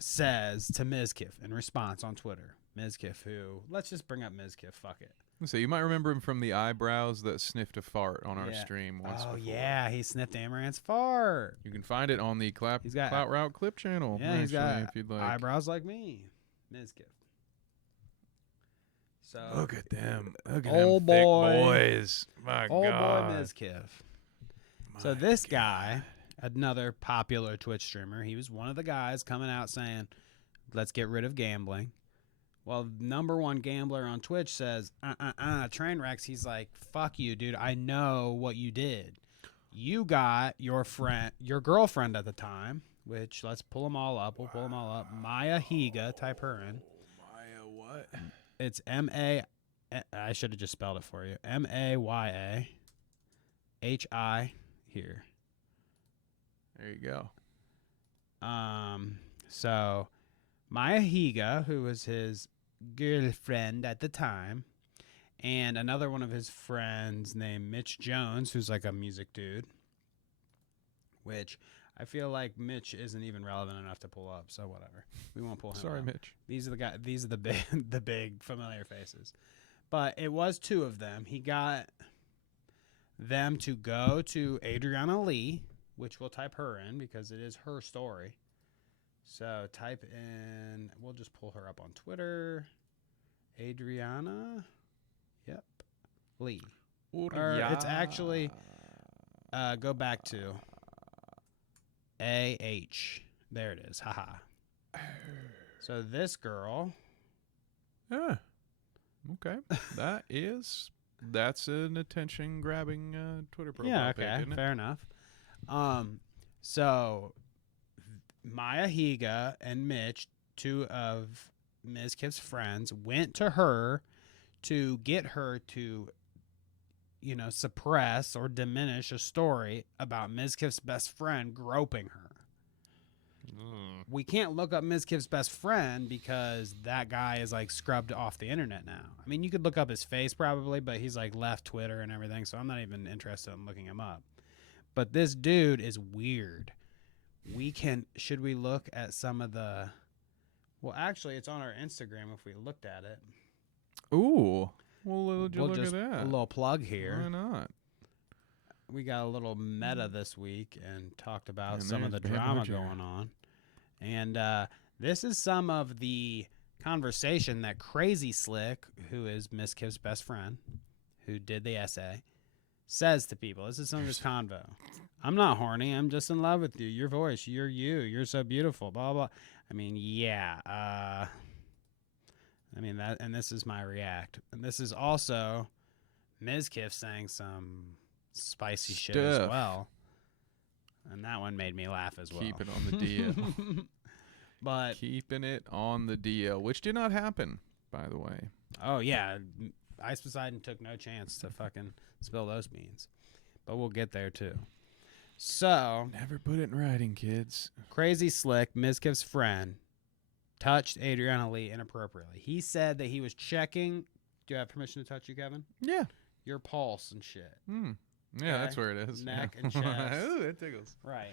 says to Mizkif in response on Twitter. Mizkif, who, let's just bring up Mizkif. Fuck it. So you might remember him from the eyebrows that sniffed a fart on our stream once before. Yeah, he sniffed Amaranth's fart. You can find it on the Clout Route clip channel. Yeah, actually, he's got if you'd like. eyebrows like me. Mizkif. So Look at them. Look at old them thick boy. boys. My old God. boy Mizkif. So this guy, another popular Twitch streamer, he was one of the guys coming out saying, let's get rid of gambling. Well, number one gambler on Twitch says, Trainwrecks, he's like, fuck you, dude. I know what you did. You got your girlfriend at the time, which let's pull them all up. We'll pull them all up. Maya Higa, type her in. Maya what? It's M-A, I should have just spelled it for you. M-A-Y-A-H-I here. There you go. So Maya Higa, who was his girlfriend at the time, and another one of his friends named Mitch Jones, who's like a music dude, which I feel like Mitch isn't even relevant enough to pull up, so whatever. We won't pull him Sorry, up. Mitch. These are the guys. These are the big familiar faces. But it was two of them. He got them to go to Adriana Lee, which we'll type her in because it is her story. So type in, we'll just pull her up on Twitter. Adriana, yep, Lee. Or it's actually, go back to A-H. There it is, haha. So this girl. Yeah, okay. That's an attention-grabbing Twitter profile. Yeah, okay, page, isn't it? fair enough. So Maya Higa and Mitch, two of Mizkif's friends, went to her to get her to, suppress or diminish a story about Mizkif's best friend groping her. We can't look up Mizkif's best friend because that guy is like scrubbed off the internet now. I mean, you could look up his face probably, but he's like left Twitter and everything, so I'm not even interested in looking him up. But this dude is weird. Should we look at some of the Well, actually, it's on our Instagram if we looked at it. Ooh. Well, would you We'll look just at that? a little plug here. Why not? We got a little meta this week and talked about And some of the there's Bam drama Margera. going on. And this is some of the conversation that Crazy Slick, who is Miss Kiv's best friend, who did the essay, says to people. This is some of his convo. I'm not horny. I'm just in love with you. Your voice. You're you. You're so beautiful. Blah, blah. I mean, yeah. I mean, that, and this is my react. And this is also Ms. Kiff saying some spicy shit as Stuff. well. And that one made me laugh as well. Keep it on the DL. But, Keeping it on the DL, which did not happen, by the way. oh, yeah. Ice Poseidon took no chance to fucking spill those beans. But we'll get there, too. So, Never put it in writing, kids. Crazy Slick, Ms. Kiff's friend, touched Adriana Lee inappropriately. He said that he was checking. Do you have permission to touch you, Kevin? Yeah. Your pulse and shit. Yeah, Okay. that's where it is. Neck Yeah. and chest. Ooh, that tickles. Right.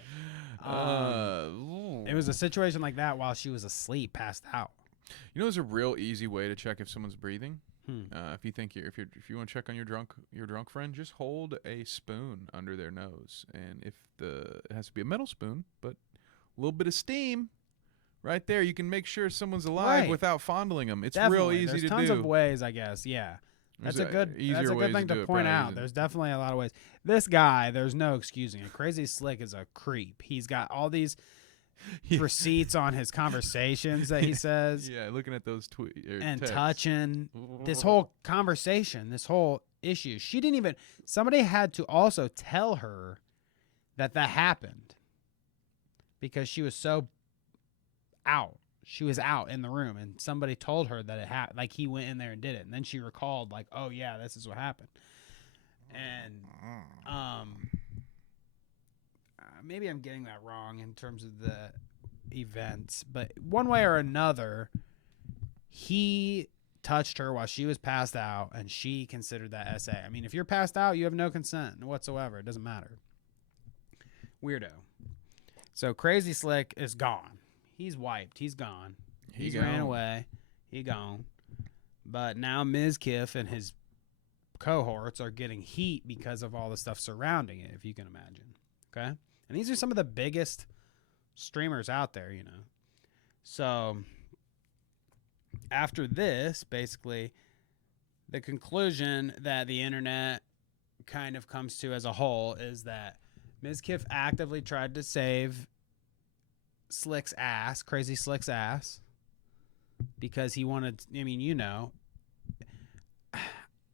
Ooh. It was a situation like that while she was asleep, passed out. You know, there's a real easy way to check if someone's breathing. Hmm. If you think if you want to check on your drunk friend, just hold a spoon under their nose, and if it has to be a metal spoon, but a little bit of steam, right there, you can make sure someone's alive Right. without fondling them. It's Definitely. real easy There's to tons do. of ways, I guess. Yeah. That's There's a good easier ways thing do to it, point probably out. than- There's definitely a lot of ways. This guy, there's no excusing it. Crazy Slick is a creep. He's got all these Yeah. receipts on his conversations that he says Yeah, looking at those and texts. touching this whole conversation, this whole issue. She didn't even, somebody had to also tell her that happened because she was so out. She was out in the room and somebody told her that it happened. Like he went in there and did it. And then she recalled like, oh yeah, this is what happened. And, maybe I'm getting that wrong in terms of the events, but one way or another, he touched her while she was passed out, and she considered that essay. I mean, if you're passed out, you have no consent whatsoever. It doesn't matter. Weirdo. So Crazy Slick is gone. He's wiped. He's gone. He's ran away. He gone. But now Ms. Kiff and his cohorts are getting heat because of all the stuff surrounding it, if you can imagine. Okay? And these are some of the biggest streamers out there, you know. So after this, basically, the conclusion that the internet kind of comes to as a whole is that Ms. Kiff actively tried to save Slick's ass, Crazy Slick's ass, because he wanted, I mean, you know,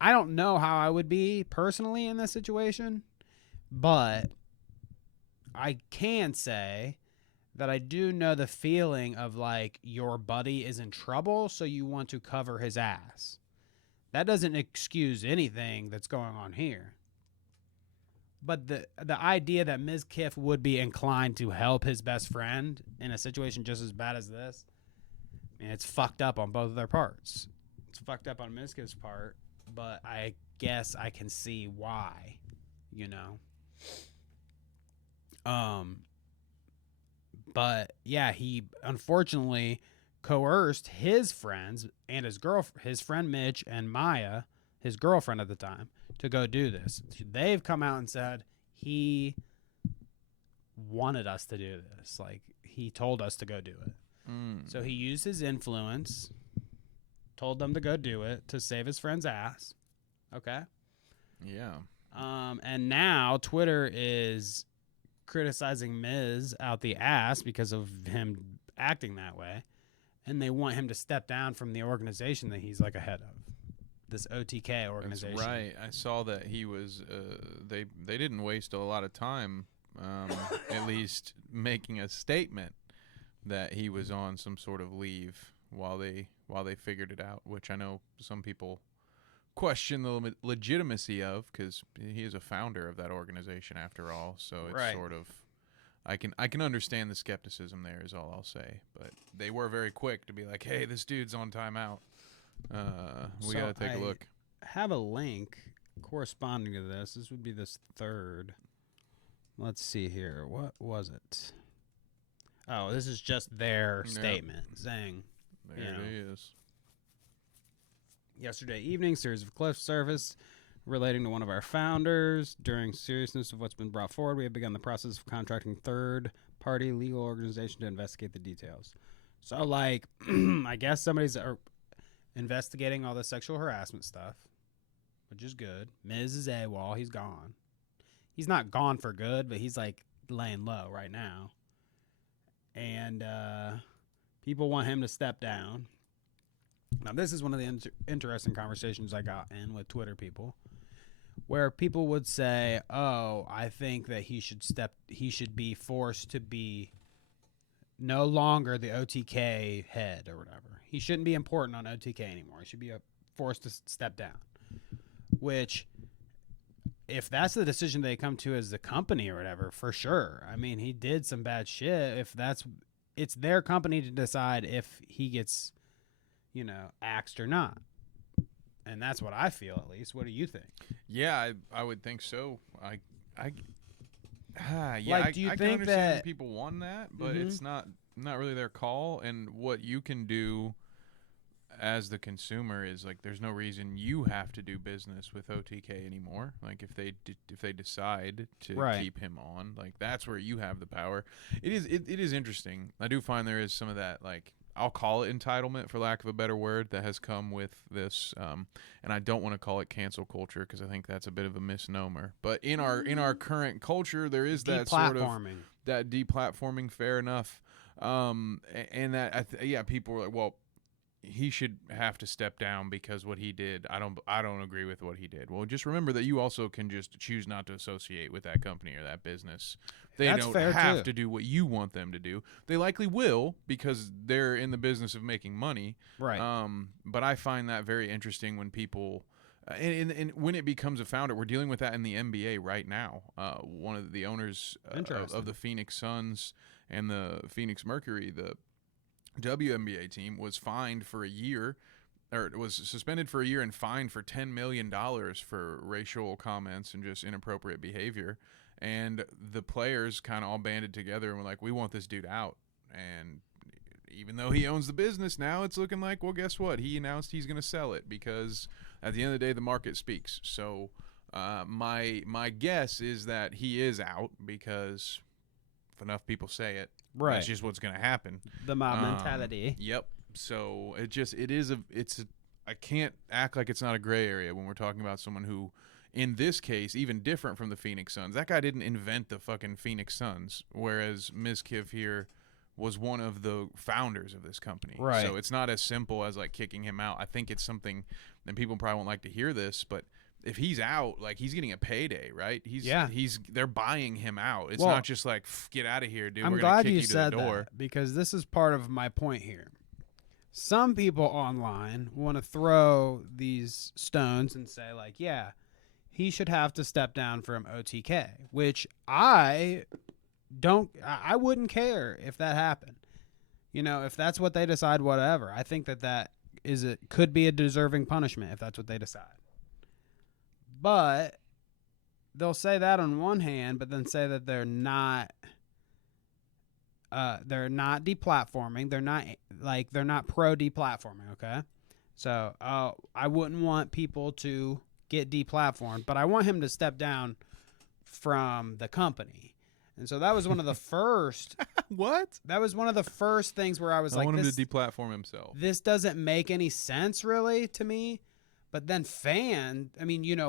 I don't know how I would be personally in this situation, but I can say that I do know the feeling of like your buddy is in trouble, so you want to cover his ass. That doesn't excuse anything that's going on here. But the idea that Ms. Kiff would be inclined to help his best friend in a situation just as bad as this, I mean, it's fucked up on both of their parts. It's fucked up on Ms. Kiff's part, but I guess I can see why, you know. But yeah, he unfortunately coerced his friends and his friend Mitch and Maya, his girlfriend at the time, to go do this. They've come out and said he wanted us to do this. Like, he told us to go do it. So he used his influence, told them to go do it to save his friend's ass. Okay? Yeah. And now Twitter is criticizing Miz out the ass because of him acting that way. And they want him to step down from the organization that he's like a head of. This OTK organization. That's right. I saw that he was. They didn't waste a lot of time, at least making a statement that he was on some sort of leave while they figured it out. Which I know some people question the legitimacy of, because he is a founder of that organization after all. So it's Right. sort of. I can understand the skepticism there, is all I'll say. But they were very quick to be like, "Hey, this dude's on timeout. We gotta take a look." Have a link corresponding to this. This would be this third. Let's see here. What was it? Oh, this is just their Yeah. statement saying There it is. Yesterday evening, series of cliff surface relating to one of our founders. During seriousness of what's been brought forward, we have begun the process of contracting third-party legal organization to investigate the details. So, like, I guess somebody's investigating all the sexual harassment stuff, which is good. Miz is AWOL. He's gone. He's not gone for good, but he's, like, laying low right now. And people want him to step down. Now, this is one of the interesting conversations I got in with Twitter people, where people would say, "Oh, I think that he should be forced to be no longer the OTK head or whatever. He shouldn't be important on OTK anymore. He should be forced to step down." Which, if that's the decision they come to as the company or whatever, for sure. I mean, he did some bad shit. It's their company to decide if he gets, axed or not. And that's what I feel, at least. What do you think? Yeah, I would think so. Do you I can think understand that people want that, but it's not really their call. And what you can do as the consumer is, like, there's no reason you have to do business with OTK anymore. Like, if they decide to keep him on, like, that's where you have the power. It is interesting. I do find there is some of that, like, I'll call it entitlement, for lack of a better word, that has come with this, and I don't want to call it cancel culture because I think that's a bit of a misnomer. But in our current culture, there is that sort of that deplatforming. Fair enough, and that people are like, well, he should have to step down because what he did, I don't agree with what he did. Well, just remember that you also can just choose not to associate with that company or that business. They don't have to do what you want them to do. They likely will because they're in the business of making money. Right. But I find that very interesting when people, and when it becomes a founder, we're dealing with that in the NBA right now. One of the owners of the Phoenix Suns and the Phoenix Mercury, the WNBA team, was fined for a year, or was suspended for a year and fined for $10 million for racial comments and just inappropriate behavior. And the players kind of all banded together and were like, we want this dude out. And even though he owns the business now, it's looking like, well, guess what? He announced he's going to sell it because at the end of the day, the market speaks. So my guess is that he is out because if enough people say it, that's just what's going to happen. The mob mentality. Yep. So I can't act like it's not a gray area when we're talking about someone who, in this case, even different from the Phoenix Suns. That guy didn't invent the fucking Phoenix Suns, whereas Mizkiv here was one of the founders of this company. Right. So it's not as simple as, like, kicking him out. I think it's something, and people probably won't like to hear this, but if he's out, like, he's getting a payday, right? They're buying him out. It's not just like, get out of here, dude. I'm We're glad gonna kick you you said to the door. that, because this is part of my point here. Some people online want to throw these stones and say, like, yeah, he should have to step down from OTK, which I wouldn't care if that happened. If that's what they decide, whatever. I think that could be a deserving punishment if that's what they decide. But they'll say that on one hand, but then say that they're not deplatforming. They're not pro deplatforming. Okay, so I wouldn't want people to get deplatformed, but I want him to step down from the company. And so that was one of the first. What? That was one of the first things where I was like, I want him to deplatform himself. This doesn't make any sense really to me. But then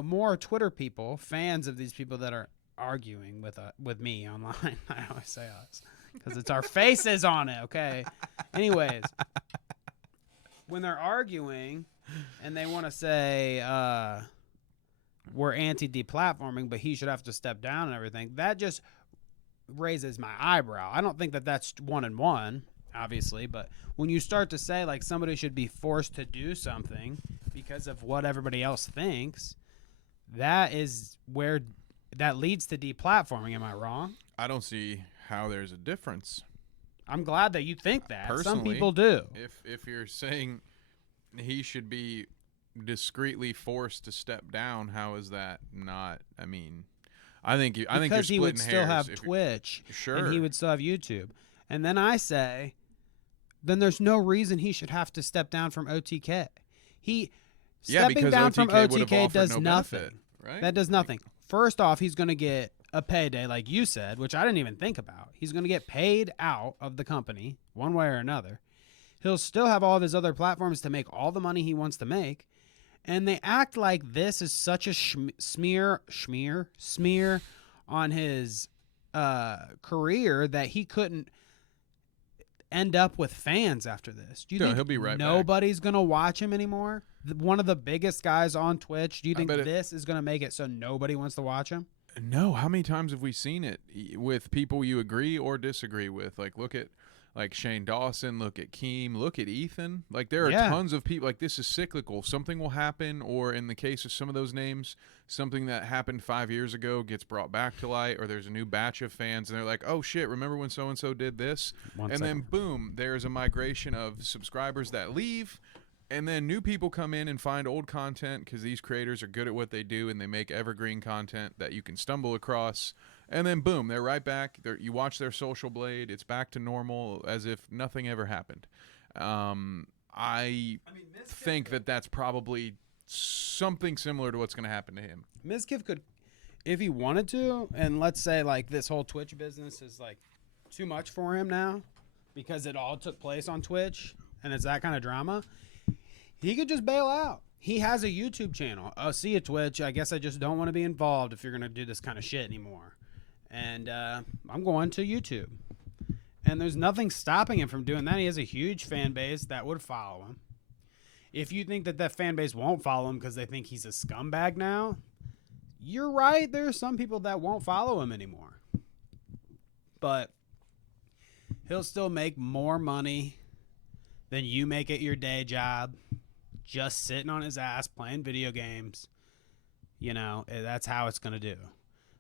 more Twitter people, fans of these people that are arguing with me online. I always say us because it's our faces on it, okay? Anyways, when they're arguing and they want to say we're anti-deplatforming, but he should have to step down and everything, that just raises my eyebrow. I don't think that that's one and one, obviously, but when you start to say, like, somebody should be forced to do something because of what everybody else thinks, that is where that leads to deplatforming. Am I wrong? I don't see how there's a difference. I'm glad that you think that. Personally, some people do. If you're saying he should be discreetly forced to step down, how is that not? I mean, I think you're splitting hairs. Because he would still have Twitch, sure, and he would still have YouTube. And then I say, then there's no reason he should have to step down from OTK. Yeah, Stepping because down OTK from would have OTK offered does no nothing. benefit, right? That does nothing. First off, he's going to get a payday, like you said, which I didn't even think about. He's going to get paid out of the company one way or another. He'll still have all of his other platforms to make all the money he wants to make. And they act like this is such a smear on his career that he couldn't end up with fans after this. Do you think he'll be right back. nobody's going to watch him anymore? One of the biggest guys on Twitch. Do you think bet this is going to make it so nobody wants to watch him? No. How many times have we seen it with people you agree or disagree with? Like, look at like Shane Dawson, look at Keem, look at Ethan. Like, there are tons of people. Like, this is cyclical. Something will happen, or in the case of some of those names, something that happened 5 years ago gets brought back to light, or there's a new batch of fans, and they're like, oh, shit, remember when so-and-so did this? Then, boom, there's a migration of subscribers that leave, and then new people come in and find old content because these creators are good at what they do, and they make evergreen content that you can stumble across. And then, boom, they're right back. You watch their social blade. It's back to normal as if nothing ever happened. I think that that's probably something similar to what's going to happen to him. Mizkiff could, if he wanted to, and let's say like this whole Twitch business is like too much for him now because it all took place on Twitch and it's that kind of drama, he could just bail out. He has a YouTube channel. Oh, see you, Twitch. I guess I just don't want to be involved if you're going to do this kind of shit anymore. And I'm going to YouTube. And there's nothing stopping him from doing that. He has a huge fan base that would follow him. If you think that fan base won't follow him because they think he's a scumbag now, you're right. There are some people that won't follow him anymore. But he'll still make more money than you make at your day job, just sitting on his ass playing video games. You know, that's how it's going to do.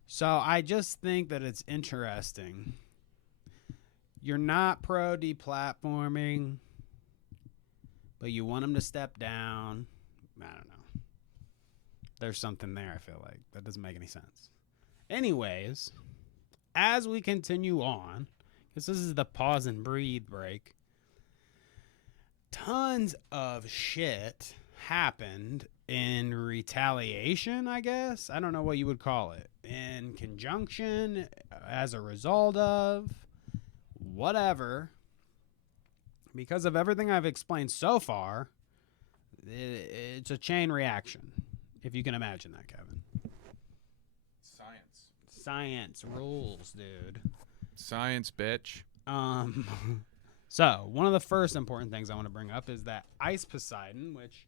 So I just think that it's interesting. You're not pro deplatforming, but you want him to step down. I don't know. There's something there, I feel like. That doesn't make any sense. Anyways, as we continue on, because this is the pause and breathe break, tons of shit happened in retaliation, I guess. I don't know what you would call it. In conjunction, as a result of, whatever. Because of everything I've explained so far, it's a chain reaction, if you can imagine that, Kevin. Science rules, dude. Science, bitch. So, one of the first important things I want to bring up is that Ice Poseidon, which,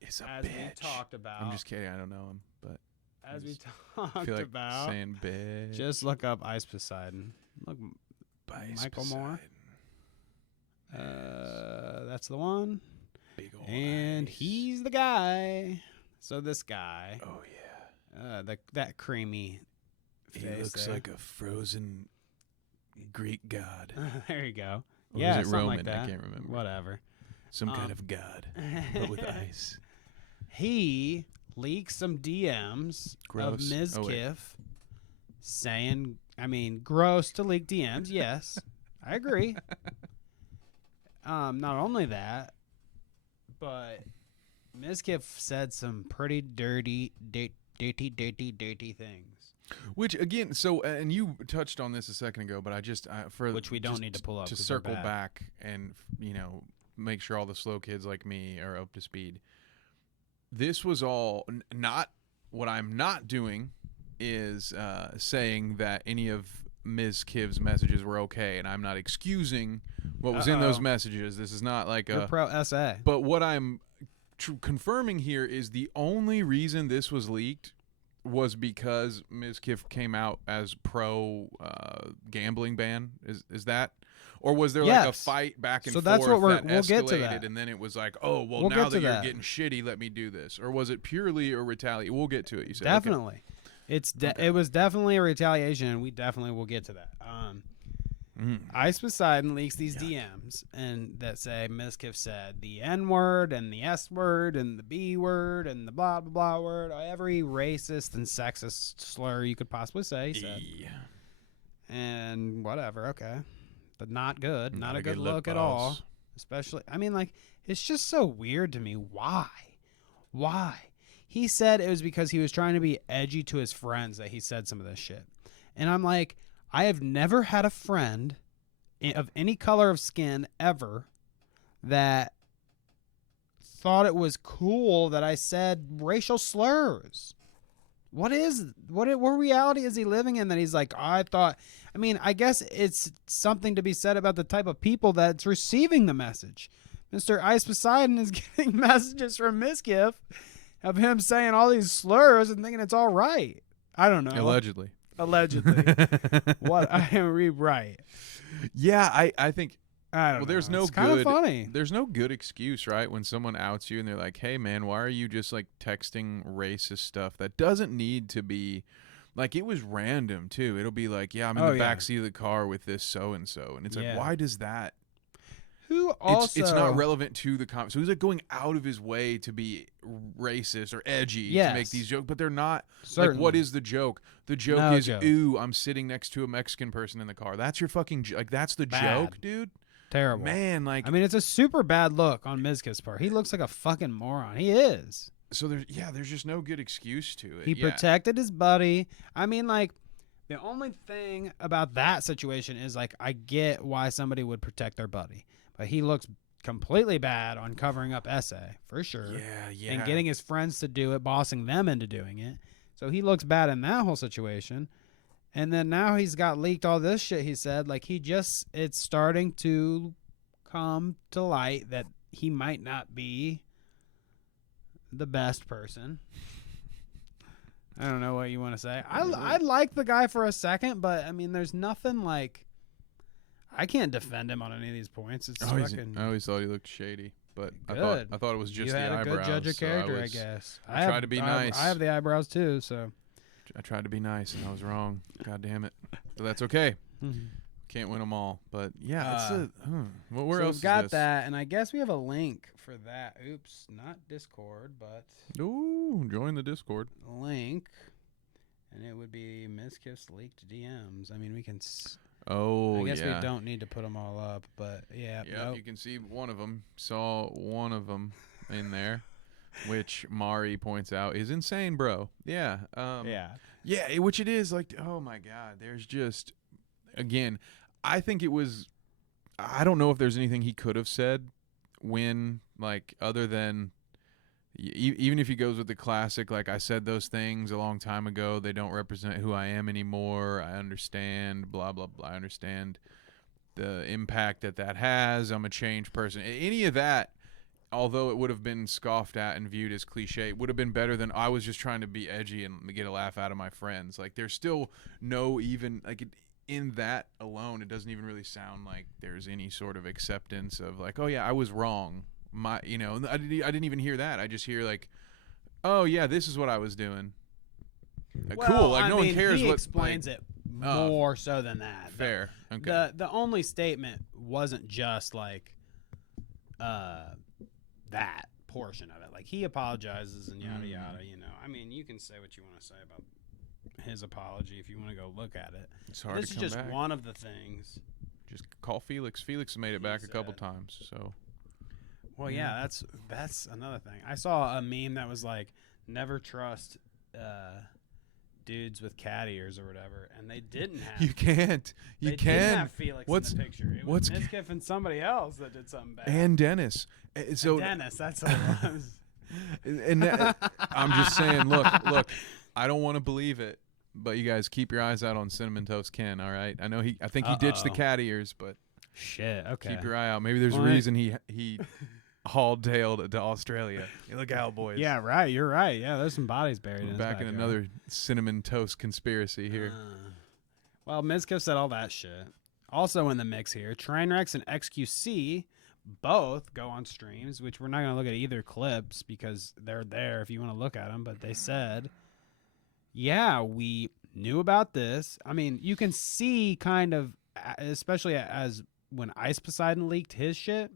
is a as bitch. we talked about. I'm just kidding. I don't know him, but As we I feel like talked about. saying bitch. Just look up Ice Poseidon. Look, Ice Michael Poseidon. Moore. That's the one. Big old And ice. he's the guy. So this guy. Oh yeah. That creamy face. He looks there. like a frozen Greek god. There you go. Or yeah, is it something Roman? like that. I can't remember. Whatever. Some kind of god, but with ice. He leaks some DMs of Gross. Ms. Oh, wait. Kiff saying, gross to leak DMs. Yes, I agree. Not only that, but Ms. Kiff said some pretty dirty things. Which again, and you touched on this a second ago, but Which we don't need to pull up to 'cause they're circle bad. back and make sure all the slow kids like me are up to speed. This was all not what I'm not doing is saying that any of Ms. Kiv's messages were okay, and I'm not excusing what was in those messages. This is not like You're pro SA. But what I'm confirming here is the only reason this was leaked was because Ms. Kiff came out as pro gambling ban. Is that? Or was there like a fight back and So forth that's what that we'll escalated get to that. and then it was like, oh, well, We'll now get that to you're that. getting shitty, let me do this? Or was it purely a retaliation? We'll get to it, you said. Definitely. It was definitely a retaliation, and we definitely will get to that. Ice Poseidon leaks these DMs and that say Ms. Kiff said the N word and the S word and the B word and the blah blah blah word, every racist and sexist slur you could possibly say. He said. And whatever, okay, but not good, not a good look at all. especially. I mean, like, it's just so weird to me. Why? He said it was because he was trying to be edgy to his friends that he said some of this shit. And I'm like, I have never had a friend of any color of skin ever that thought it was cool that I said racial slurs. What reality is he living in that he's like, I guess it's something to be said about the type of people that's receiving the message. Mr. Ice Poseidon is getting messages from Miskiff of him saying all these slurs and thinking it's all right. I don't know. Allegedly. What? I am right. Yeah, I think. I don't know. There's no it's kind of good. funny. There's no good excuse, right? When someone outs you and they're like, "Hey, man, why are you just like texting racist stuff that doesn't need to be?" Like, it was random too. It'll be like, "Yeah, I'm in the backseat of the car with this so and so," and it's like, why does that? Who also? It's not relevant to the comment. So he's like going out of his way to be racist or edgy to make these jokes, but they're not. Certainly. Like, what is the joke? The joke is, ooh, I'm sitting next to a Mexican person in the car. That's your fucking like. That's the joke, dude. Terrible. Man, like, I mean, it's a super bad look on Mizkif's part. He looks like a fucking moron. He is. So there's just no good excuse to it. He protected his buddy. I mean, like, the only thing about that situation is, like, I get why somebody would protect their buddy, but he looks completely bad on covering up essay for sure. Yeah. And getting his friends to do it, bossing them into doing it. So he looks bad in that whole situation. And then now he's got leaked all this shit he said. Like, it's starting to come to light that he might not be the best person. I don't know what you want to say. I like the guy for a second, but, I mean, there's nothing like... I can't defend him on any of these points. It's fucking... I always thought he looked shady, but I thought it was just you the had eyebrows. A good judge of character, I guess. I tried to be nice. I have the eyebrows, too, so... I tried to be nice and I was wrong. God damn it. But that's okay. Can't win them all. But yeah, where else? We've got that, and I guess we have a link for that. Oops, not Discord, but join the Discord. Link, and it would be Mizkif's leaked DMs. I mean, we can. I guess we don't need to put them all up, but yeah. You can see one of them. Saw one of them in there. Which Mari points out is insane, bro. Yeah. Which it is. Like, oh my God. There's just, again, I think it was. I don't know if there's anything he could have said when, like, other than, even if he goes with the classic, like, I said those things a long time ago. They don't represent who I am anymore. I understand. Blah blah blah. I understand the impact that has. I'm a changed person. Any of that. Although it would have been scoffed at and viewed as cliche, it would have been better than I was just trying to be edgy and get a laugh out of my friends. Like, there's still no even, like, in that alone, it doesn't even really sound like there's any sort of acceptance of, like, oh, yeah, I was wrong. I didn't even hear that. I just hear, like, oh, yeah, this is what I was doing. Like, cool. Like, no one cares he what. Explains it more so than that. Fair. Okay. The only statement wasn't just, like, that portion of it. Like, he apologizes and yada yada, I mean, you can say what you want to say about his apology if you want to go look at it. It's hard this to is come just back. one of the things. Just call Felix. Felix made it back a couple times, so. Well, yeah, that's another thing. I saw a meme that was like, never trust dudes with cat ears or whatever, and they didn't have. You can't. They didn't have Felix in the picture. It was Mizkif and somebody else that did something bad. And Dennis. So Dennis, that's what it was. And I'm just saying, look, I don't want to believe it, but you guys keep your eyes out on Cinnamon Toast Ken, all right? I know I think he ditched the cat ears, but shit, okay. Keep your eye out. Maybe there's a reason he hauled-tailed to Australia. You look out, boys. Yeah, right. You're right. Yeah, there's some bodies buried. We're back in another Cinnamon Toast conspiracy here. Well, Mizkif said all that shit. Also in the mix here, Trainwrecks and XQC both go on streams, which we're not going to look at either clips because they're there if you want to look at them. But they said, yeah, we knew about this. I mean, you can see kind of, especially as when Ice Poseidon leaked his shit,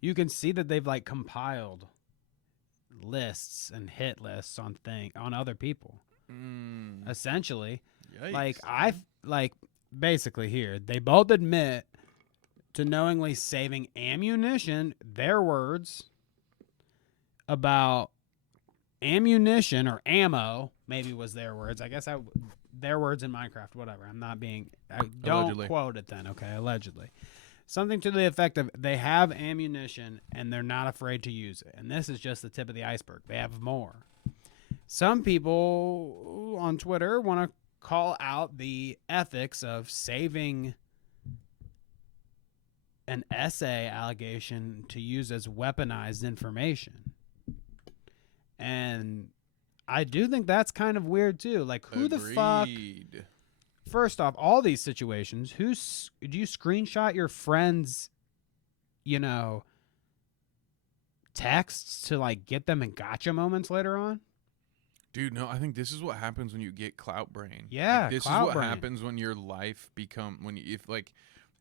you can see that they've like compiled lists and hit lists on other people. Essentially, yikes. basically here they both admit to knowingly saving ammunition, their words, about ammunition or ammo, maybe was their words. I guess their words in Minecraft, whatever. I'm not being, don't Allegedly. quote it then, okay? Allegedly. Something to the effect of they have ammunition and they're not afraid to use it. And this is just the tip of the iceberg. They have more. Some people on Twitter want to call out the ethics of saving an essay allegation to use as weaponized information. And I do think that's kind of weird too. Like, who the fuck? First off, all these situations, do you screenshot your friends, texts to like get them in gotcha moments later on? Dude, no, I think this is what happens when you get clout brain. Yeah, this clout is what brain. happens when your life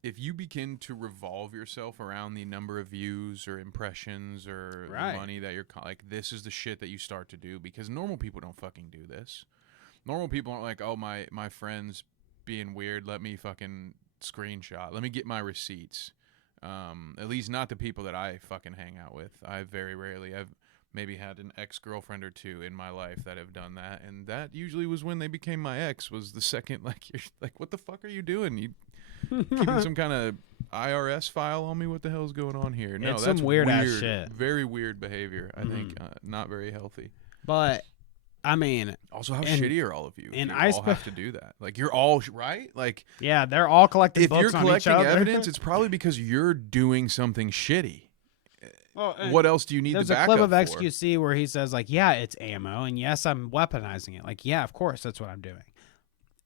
if you begin to revolve yourself around the number of views or impressions or Right. money that you're like, this is the shit that you start to do, because normal people don't fucking do this. Normal people aren't like, oh, my friend's being weird, let me fucking screenshot, let me get my receipts. At least not the people that I fucking hang out with. I've maybe had an ex-girlfriend or two in my life that have done that, and that usually was when they became my ex, was the second, like, you're like, what the fuck are you doing? You keeping some kind of IRS file on me? What the hell's going on here? No, It's that's some weird-ass shit. Very weird behavior, I think. Not very healthy. But, I mean... Also, how shitty are all of you? And you all have to do that. Like, you're all, right? Like, yeah, they're all collecting if books you're on each collecting other. evidence, it's probably because you're doing something shitty. Well, What else do you need the there's a backup clip of for? XQC where he says, like, yeah, it's ammo, and yes, I'm weaponizing it. Like, yeah, of course, that's what I'm doing.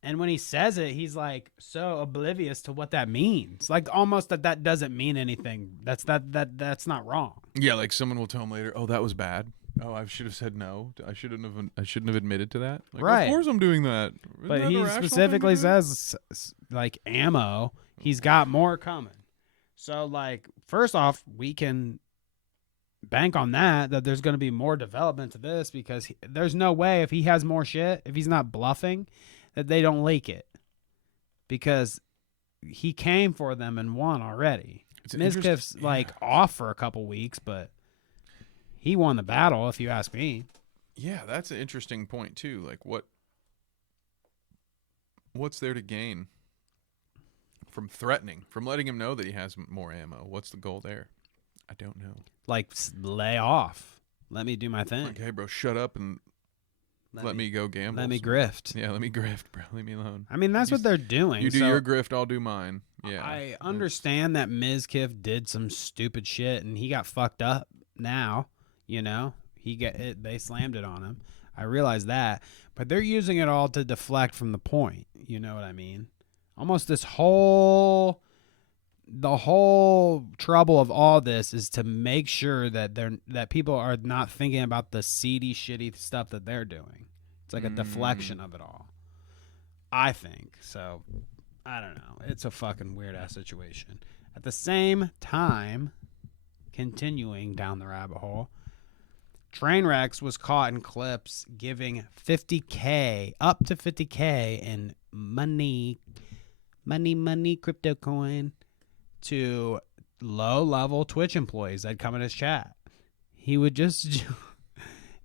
And when he says it, he's, like, so oblivious to what that means. Like, almost that doesn't mean anything. That's not wrong. Yeah, like someone will tell him later, oh, that was bad. Oh, I should have said no. I shouldn't have admitted to that. Like, Right. Of course I'm doing that. Isn't But that he the rational specifically thing to do? says, like, ammo, he's got more coming. So, like, first off, we can bank on that there's going to be more development to this, because there's no way, if he has more shit, if he's not bluffing, that they don't leak it, because he came for them and won already. Mizkif's like off for a couple weeks, but he won the battle, if you ask me. Yeah, that's an interesting point too. Like, what's there to gain from threatening, from letting him know that he has more ammo? What's the goal there? I don't know. Like, lay off. Let me do my thing. Like, hey, bro, shut up and let me go gamble. Let me grift. Yeah, let me grift, bro. Leave me alone. I mean, that's what they're doing. You do so your grift, I'll do mine. Yeah. I understand that Mizkif did some stupid shit and he got fucked up now, they slammed it on him. I realize that, but they're using it all to deflect from the point. You know what I mean? Almost the whole trouble of all this is to make sure that people are not thinking about the seedy, shitty stuff that they're doing. It's like a deflection of it all, I think. So, I don't know. It's a fucking weird-ass situation. At the same time, continuing down the rabbit hole, Trainwrecks was caught in clips giving $50K, up to $50K in money, crypto coin, to low-level Twitch employees that come in his chat. He would just...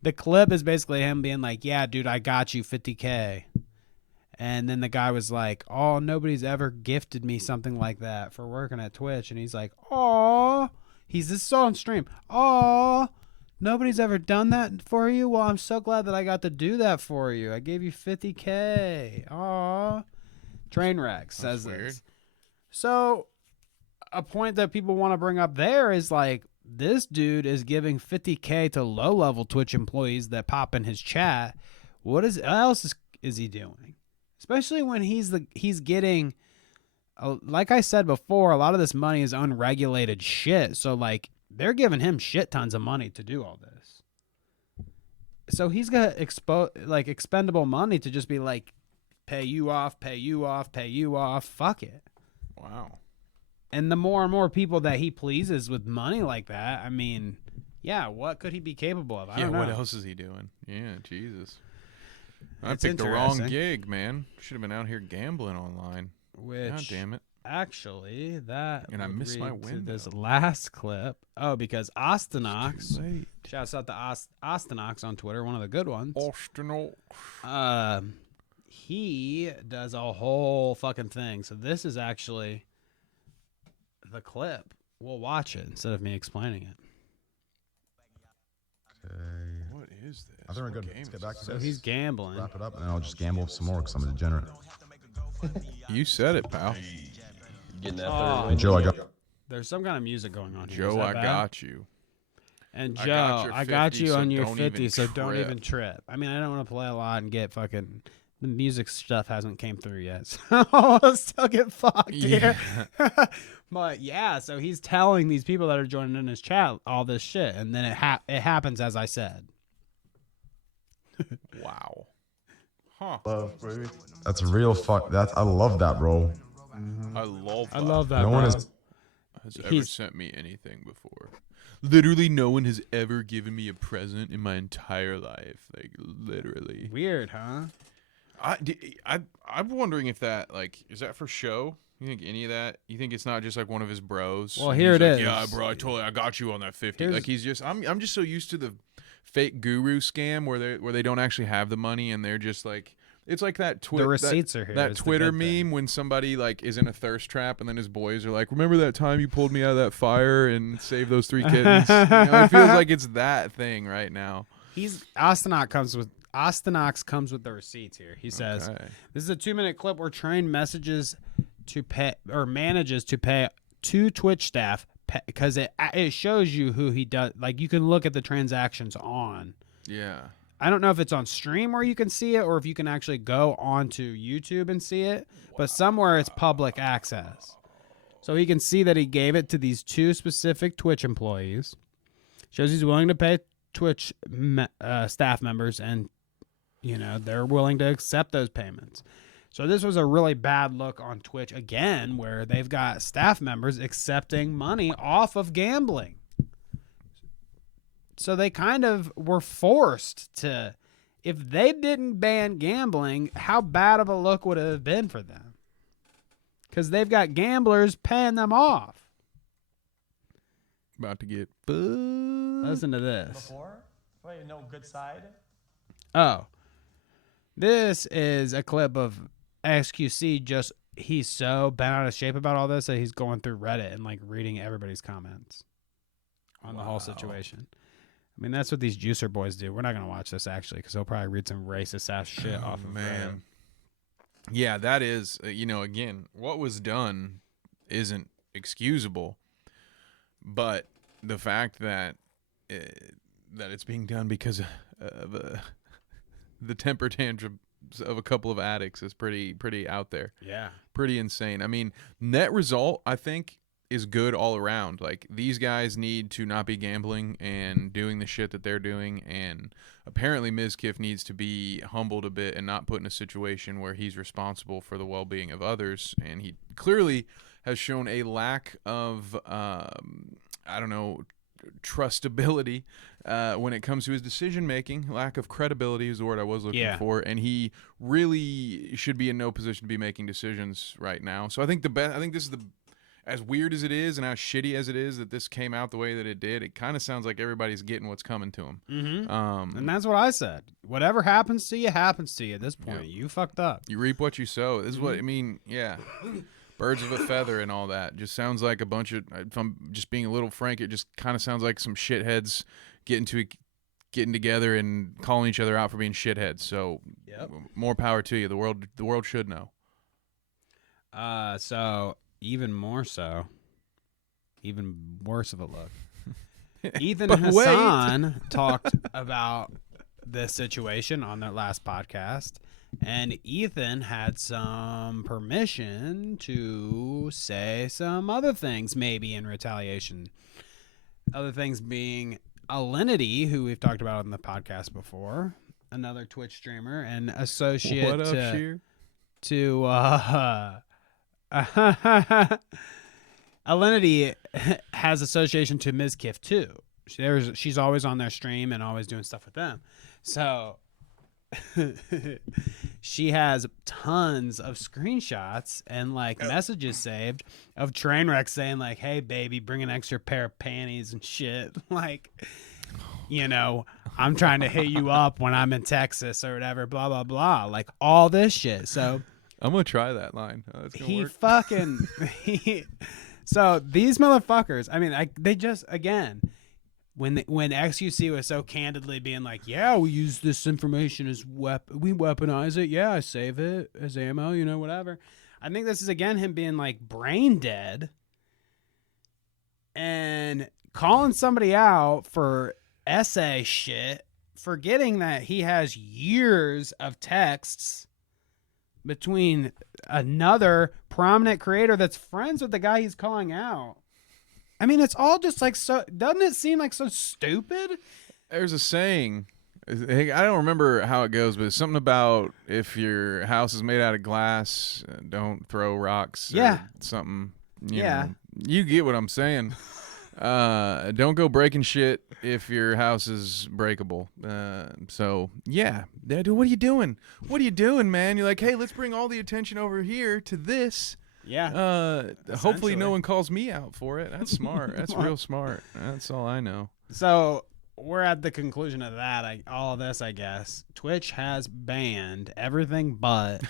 The clip is basically him being like, yeah, dude, I got you $50K. And then the guy was like, oh, nobody's ever gifted me something like that for working at Twitch. And he's like, oh, this is on stream. Oh, nobody's ever done that for you? Well, I'm so glad that I got to do that for you. I gave you $50K. Oh, Trainwreck says this. So a point that people want to bring up there is like, this dude is giving $50K to low-level Twitch employees that pop in his chat. What else is he doing? Especially when he's getting, like I said before, a lot of this money is unregulated shit. So like, they're giving him shit tons of money to do all this. So he's got expendable money to just be like, pay you off. Fuck it. Wow. And the more and more people that he pleases with money like that, I mean, yeah, what could he be capable of? I don't know. What else is he doing? Yeah, Jesus. I It's picked the wrong interesting. gig, man. Should have been out here gambling online. Which, God damn it. Actually, that And I would missed my read to window. this last clip. Oh, because Ostenox, Late. shouts out to Ostenox on Twitter, one of the good ones. Ostenox. He does a whole fucking thing. So this is actually the clip. We'll watch it instead of me explaining it. Okay. What is this? I think we're What good. game Let's is get back this? to So this. he's gambling. Wrap it up, and then I'll just gamble some more because I'm a degenerate. You said it, pal. Getting that Oh. third win. Joe, I got. There's some kind of music going on here. Is Joe, that I bad? got you. And I Joe, got your I got 50, you so on your don't 50, even so don't trip. even trip. I mean, I don't want to play a lot and get fucking... The music stuff hasn't came through yet, so I'll still get fucked here. But yeah, so he's telling these people that are joining in his chat all this shit, and then it happens as I said. Wow. Huh. Love, baby. That's real fuck. I love that, bro. I love that. I love that, No one bro. has ever He's- sent me anything before. Literally, no one has ever given me a present in my entire life. Like, literally. Weird, huh? I'm wondering if that, like, is that for show? You think any of that? You think it's not just like one of his bros? Well, and here he's it like, is. Yeah, bro, I got you on that 50. Here's- Like he's just, I'm just so used to the fake guru scam where they don't actually have the money and they're just like, it's like that The receipts are here. That is the Twitter good thing. meme when somebody like is in a thirst trap and then his boys are like, remember that time you pulled me out of that fire and saved those 3 kittens? It feels like it's that thing right now. Ostenox comes with the receipts here. He says, Okay. "This is a 2-minute clip where Train manages to pay 2 Twitch staff because it shows you who he does. Like you can look at the transactions on. Yeah. I don't know if it's on stream where you can see it or if you can actually go onto YouTube and see it, but somewhere it's public access. So he can see that he gave it to these 2 specific Twitch employees. Shows he's willing to pay Twitch staff members, and they're willing to accept those payments. So this was a really bad look on Twitch again, where they've got staff members accepting money off of gambling. So they kind of were forced to, if they didn't ban gambling, how bad of a look would it have been for them? Because they've got gamblers paying them off. About to get Listen to this. Before? Wait, no good side? Oh, this is a clip of XQC. Just he's so bent out of shape about all this that he's going through Reddit and like reading everybody's comments on the whole situation. I mean, that's what these juicer boys do. We're not gonna watch this actually because he'll probably read some racist ass shit off of man. Yeah, that is again, what was done isn't excusable, but the fact that it's being done because of the temper tantrums of a couple of addicts is pretty out there. Yeah. Pretty insane. I mean, net result, I think, is good all around. Like, these guys need to not be gambling and doing the shit that they're doing, and apparently Mizkif needs to be humbled a bit and not put in a situation where he's responsible for the well-being of others, and he clearly has shown a lack of trustability when it comes to his decision making. Lack of credibility is the word I was looking for, and he really should be in no position to be making decisions right now. So I think this is as weird as it is and as shitty as it is that this came out the way that it did. It kind of sounds like everybody's getting what's coming to him. Mm-hmm. And that's what I said. Whatever happens to you happens to you at this point. Yep. You fucked up. You reap what you sow. This is what I mean. Yeah. Birds of a feather and all that. Just sounds like a bunch of, if I'm just being a little frank, it just kind of sounds like some shitheads getting together and calling each other out for being shitheads. So more power to you. The world should know. So even worse of a look. Ethan Hassan talked about this situation on their last podcast, and Ethan had some permission to say some other things maybe in retaliation. Other things being Alinity, who we've talked about on the podcast before, another Twitch streamer and associate What up, Sheer? to Alinity has association to Mizkif too. She's always on their stream and always doing stuff with them. So she has tons of screenshots and like messages saved of train wrecks saying like, "Hey baby, bring an extra pair of panties and shit." Like, you know, I'm trying to hit you up when I'm in Texas or whatever, blah blah blah. Like all this shit. So I'm gonna try that line. Oh, it's gonna work. So these motherfuckers, I mean, they just, again, when XUC was so candidly being like, yeah, we use this information as we weaponize it. Yeah, I save it as ammo, you know, whatever. I think this is, again, him being like brain dead and calling somebody out for essay shit, forgetting that he has years of texts between another prominent creator that's friends with the guy he's calling out. I mean, it's all just like so. Doesn't it seem like so stupid? There's a saying. I don't remember how it goes, but it's something about if your house is made out of glass, don't throw rocks. Yeah. Or something. You know. You get what I'm saying. Don't go breaking shit if your house is breakable. So yeah, dude, what are you doing? What are you doing, man? You're like, hey, let's bring all the attention over here to this. Yeah. Hopefully no one calls me out for it. That's smart. That's real smart. That's all I know. So we're at the conclusion of that. All of this, I guess. Twitch has banned everything but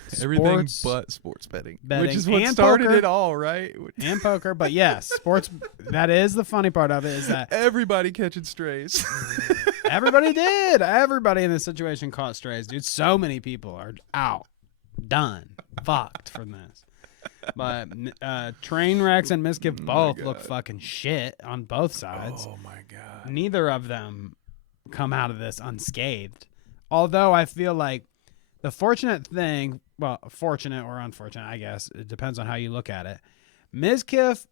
sports betting, which is what and started poker, it all, right? And poker, but yes, sports. That is the funny part of it, is that everybody catching strays. Everybody did. Everybody in this situation caught strays, dude. So many people are out, done, fucked from this. But train wrecks and Miskiff both look fucking shit on both sides. Oh my god. Neither of them come out of this unscathed. Although I feel like the fortunate thing, well, fortunate or unfortunate, I guess, it depends on how you look at it. Miskiff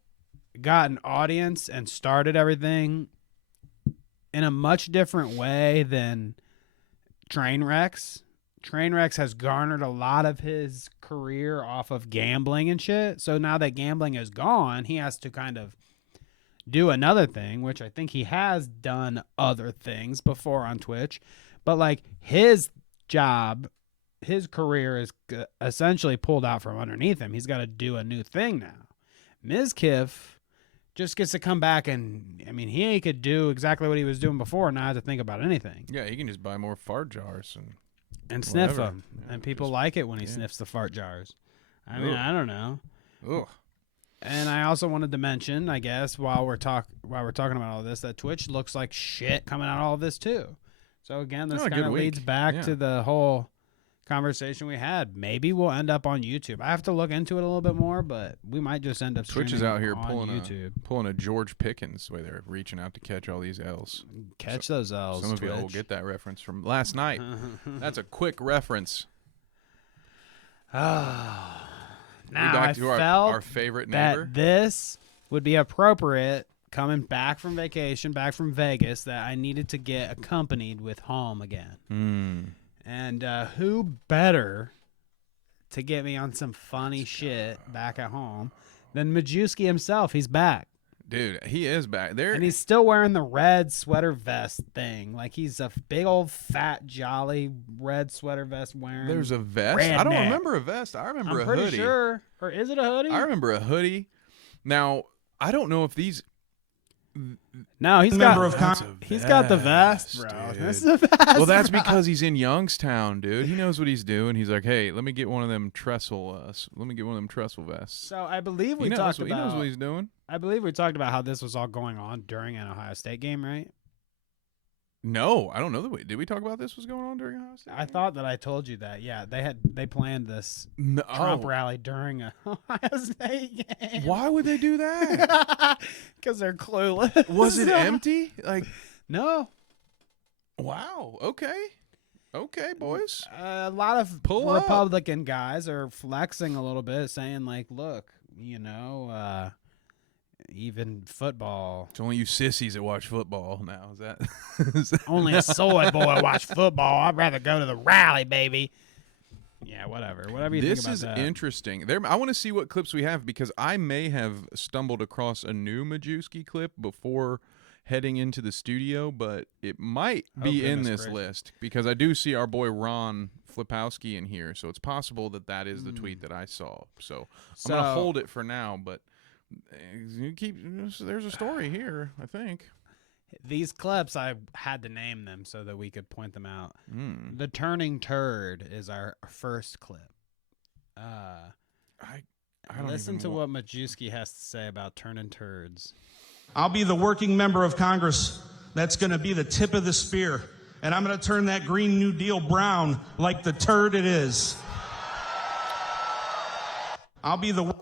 got an audience and started everything in a much different way than Trainwrecks. Trainwrecks has garnered a lot of his career off of gambling and shit. So now that gambling is gone, he has to kind of do another thing, which I think he has done other things before on Twitch. But like his job, his career is essentially pulled out from underneath him. He's got to do a new thing now. Mizkiff just gets to come back and, I mean, he could do exactly what he was doing before and not have to think about anything. Yeah, he can just buy more fart jars and sniff whatever. them. Yeah, and people like it when he sniffs the fart jars. I mean, I don't know. Ugh. And I also wanted to mention, I guess, while we're talking about all this, that Twitch looks like shit coming out of all of this too. So again, this kind of leads back to the whole conversation we had. Maybe we'll end up on YouTube. I have to look into it a little bit more, but we might just end up Twitch is out here on YouTube. pulling a George Pickens, the way they're reaching out to catch all these L's. Catch those L's. Some of you will get that reference from last night. That's a quick reference. Now back to our favorite neighbor. That this would be appropriate coming back from vacation, back from Vegas, that I needed to get accompanied with home again. And who better to get me on some funny shit back at home than Majewski himself? He's back. Dude, he is back there. And he's still wearing the red sweater vest thing. Like he's a big old fat, jolly red sweater vest wearing. There's a vest? redneck. I don't remember a vest. I remember a hoodie. I'm pretty sure. Or is it a hoodie? I remember a hoodie. Now, I don't know if these... No, he's got the vest, bro. Dude. This is a vest. Well, that's bro. because he's in Youngstown, dude. He knows what he's doing. He's like, hey, let me get one of them trestle. Let me get one of them trestle vests. So I believe he knows what he's doing. I believe we talked about how this was all going on during an Ohio State game, right? No, I don't know. Did we talk about this was going on during Ohio State? I thought that I told you that. Yeah, they planned this Trump rally during a Ohio State game. Why would they do that? Because they're clueless. Was it empty? Like, no. Wow. Okay, boys. A lot of Republican guys are flexing a little bit, saying like, "Look, you know." Even football. It's only you sissies that watch football now. Is that only a soy boy watch football? I'd rather go to the rally, baby. Yeah, whatever you think about that. This is interesting. I want to see what clips we have because I may have stumbled across a new Majewski clip before heading into the studio, but it might Oh, be in goodness this gracious. list because I do see our boy Ron Flipowski in here, so it's possible that is the tweet that I saw. So I'm gonna hold it for now, but you keep. There's a story here, I think. These clips, I had to name them so that we could point them out. The Turning Turd is our first clip. I don't Listen even to wa- what Majewski has to say about turning turds. I'll be the working member of Congress that's going to be the tip of the spear, and I'm going to turn that Green New Deal brown like the turd it is. I'll be the...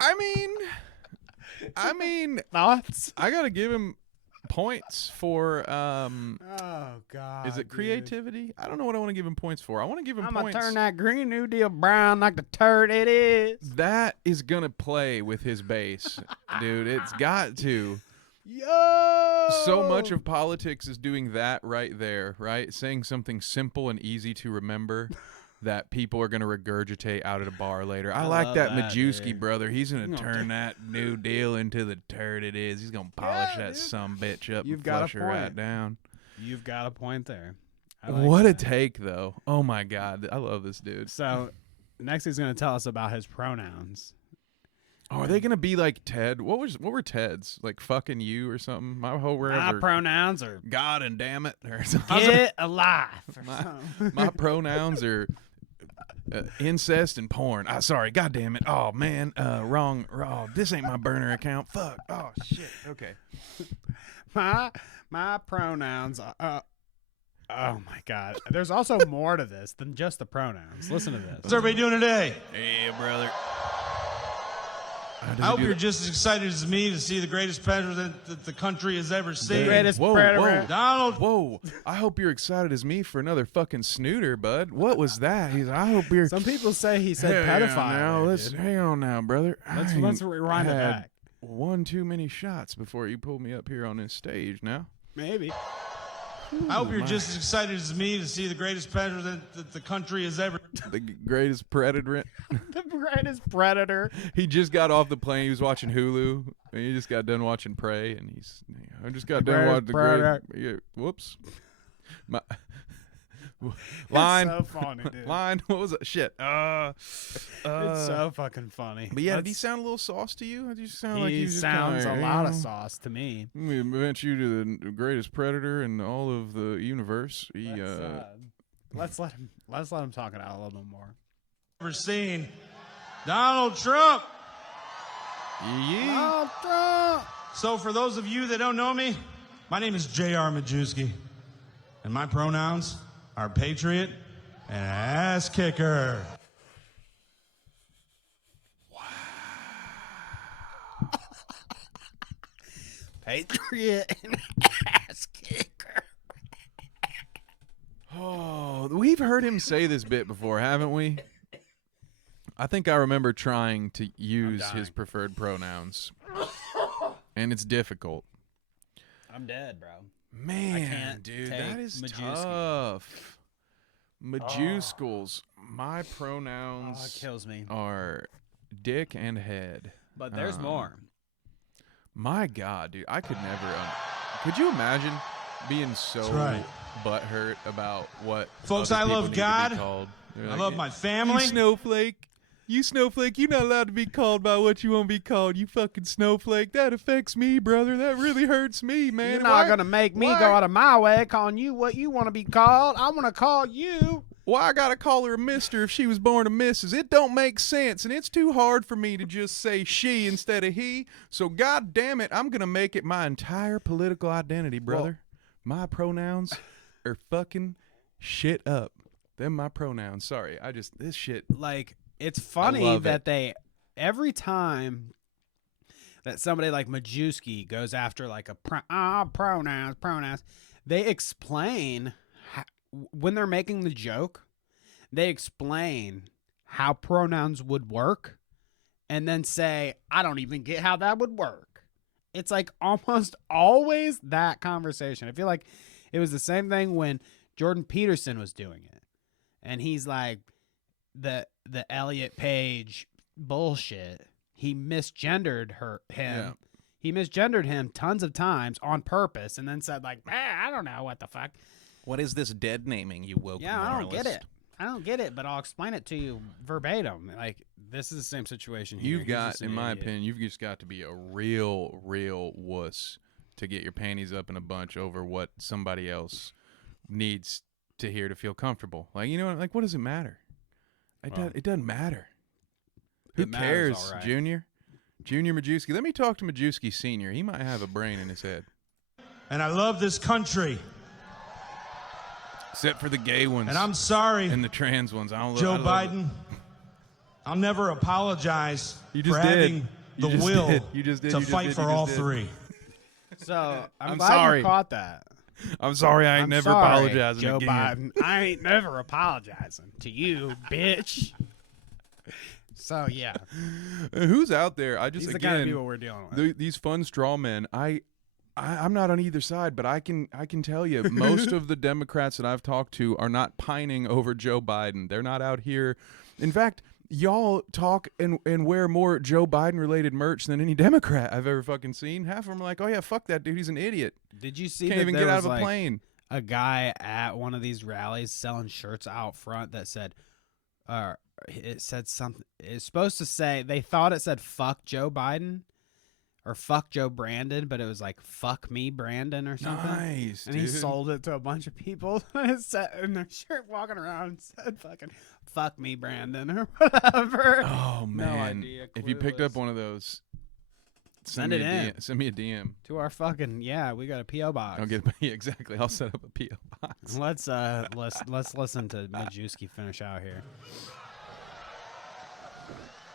I mean, Thoughts? I gotta give him points for Oh God! is it creativity? I don't know what I want to give him points for. I want to give him I'm points. gonna turn that Green New Deal brown like the turd it is. That is gonna play with his bass, dude. It's got to. Yo! So much of politics is doing that right there, right? Saying something simple and easy to remember that people are going to regurgitate out at a bar later. I like love that that, Majewski dude. brother. He's going to turn that New Deal into the turd it is. He's going to polish Yeah, that dude. sumbitch up You've and got a flush her right point. down. You've got a point there. I like What a that. take, though. Oh, my God. I love this dude. So next he's gonna tell us about his pronouns. Oh, are they going to be like Ted? What were Ted's? Like fucking you or something? My whole words My are pronouns are God and damn it or something. get alive. Or My- something. My pronouns are incest and porn. Sorry, God damn it. Oh man, wrong. Oh, this ain't my burner account. Fuck. Oh shit. Okay. my pronouns are. Oh my God! There's also more to this than just the pronouns. Listen to this. What's everybody doing today? Hey, brother. I hope you're just as excited as me to see the greatest president that the country has ever seen. greatest Whoa, predator. whoa, Donald. whoa! I hope you're excited as me for another fucking snooter, bud. What was that? I hope you're. Some people say he said Hang on pedophile. now, there, let's dude. hang on now, brother. Let's rewind it had back. one too many shots before you pulled me up here on this stage. Now. Maybe. I hope you're just as excited as me to see the greatest president that the country has ever. The greatest predator. The greatest predator. He just got off the plane. He was watching Hulu. And he just got done watching Prey, and I just got done watching greatest the great. Yeah, whoops. My line. It's so funny, dude. Line. What was it? Shit. It's so fucking funny. But yeah, did Let's- he sound a little sauce to you? Did you sound like He was just sounds kinda, a you lot of know, sauce to me. We invent you to the greatest predator in all of the universe. Let's let him talk it out a little bit more. Ever seen. Donald Trump. Yeah. Oh, Trump! So for those of you that don't know me, my name is J.R. Majewski, and my pronouns are patriot and ass kicker. Patriot and ass kicker. Oh, we've heard him say this bit before, haven't we? I think I remember trying to use his preferred pronouns, and it's difficult. I'm dead, bro. Man, can't dude, take that is Majewski. tough. Majewskles. My Oh, pronouns it kills me. are dick and head. But there's more. My God, dude, I could never. Could you imagine being so That's right. butthurt about what Folks, other I people love need to be God. called? They're I like, love my You family. snowflake. You snowflake. You're not allowed to be called by what you want to be called. You fucking snowflake. That affects me, brother. That really hurts me, man. You're not gonna make me go out of my way calling you what you want to be called. I want to call you. Why I gotta call her a mister if she was born a missus? It don't make sense, and it's too hard for me to just say she instead of he. So God damn it, I'm gonna make it my entire political identity, brother. My pronouns are fucking shit up. Them my pronouns. Sorry, this shit. Like, it's funny love that it. they every time that somebody like Majewski goes after like a pronouns, they explain when they're making the joke, they explain how pronouns would work and then say, I don't even get how that would work. It's like almost always that conversation. I feel like it was the same thing when Jordan Peterson was doing it. And he's like, the Elliot Page bullshit. He misgendered him. Yeah. He misgendered him tons of times on purpose, and then said like, I don't know what the fuck. What is this dead naming, you woke Yeah, I don't get moralist? it. I don't get it, but I'll explain it to you verbatim. Like, this is the same situation here. You've He's got, just an in my idiot. opinion, you've just got to be a real wuss to get your panties up in a bunch over what somebody else needs to hear to feel comfortable. Like, you know, like, what does it matter? It doesn't matter. Who It matters, cares, all right. Junior? Junior Majewski. Let me talk to Majewski Senior. He might have a brain in his head. And I love this country. Except for the gay ones And I'm sorry, and the trans ones. I don't Joe I love it. Biden. I'll never apologize You for just did. having You the just will did. You just did. to You just fight did. for You all just did. three. So I'm glad sorry. you caught that. I'm sorry. I ain't I'm never sorry, apologizing Joe again. Biden. I ain't never apologizing to you, bitch. So yeah, Who's out there? I just he's the kind of again people we're dealing with. these fun straw men. I'm not on either side, but I can tell you most of the Democrats that I've talked to are not pining over Joe Biden. They're not out here. In fact, y'all talk and wear more Joe Biden related merch than any Democrat I've ever fucking seen. Half of them are like, oh yeah, fuck that dude, he's an idiot. Did you see Can't that even there get out was of a like plane. a guy at one of these rallies selling shirts out front that said, it said something. It's supposed to say, they thought it said "fuck Joe Biden" or "fuck Joe Brandon," but it was like "fuck me, Brandon" or something. Nice, And dude. he sold it to a bunch of people. It said in their shirt, walking around, said "fucking fuck me, Brandon" or whatever. Oh man, idea, if you picked up clueless. one of those, Send me it a in. DM, send me a DM. To our fucking we got a PO box. I'll get yeah, exactly. I'll set up a PO box. Let's listen to Majewski finish out here.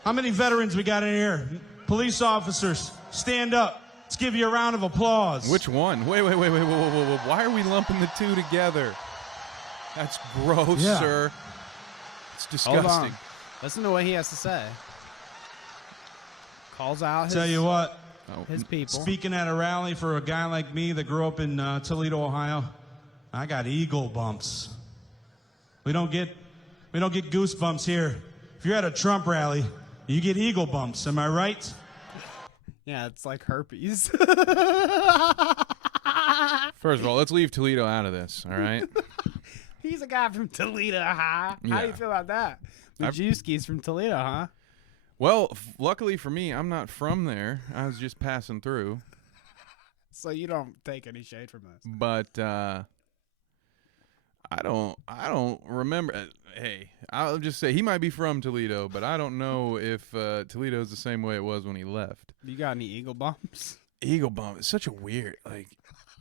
How many veterans we got in here? Police officers, stand up. Let's give you a round of applause. Which one? Wait, whoa. Why are we lumping the two together? That's gross, Yeah. sir. It's Hold disgusting. on. Listen to what he has to say. Calls out his, Tell you what, Oh, his people. speaking at a rally for a guy like me that grew up in Toledo, Ohio, I got eagle bumps. We don't get goosebumps here. If you're at a Trump rally, you get eagle bumps. Am I right? Yeah, it's like herpes. First of all, let's leave Toledo out of this, all right? He's a guy from Toledo, huh? How do Yeah. you feel about that? Majewski's from Toledo, huh? Well, luckily for me, I'm not from there. I was just passing through. So you don't take any shade from this. But I don't remember. Hey, I'll just say he might be from Toledo, but I don't know if Toledo's the same way it was when he left. You got any eagle bumps? Eagle bump is such a weird,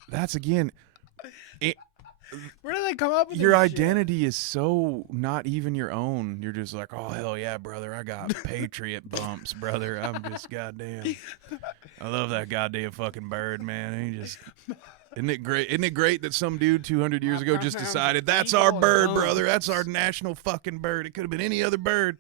that's again, Where do they come up with your this shit? identity is so not even your own. You're just like, oh hell yeah, brother, I got patriot bumps, brother. I'm just goddamn. I love that goddamn fucking bird, man. He just. Isn't it great? Isn't it great that some dude 200 years ago just decided that's our bird, brother. That's our national fucking bird. It could have been any other bird,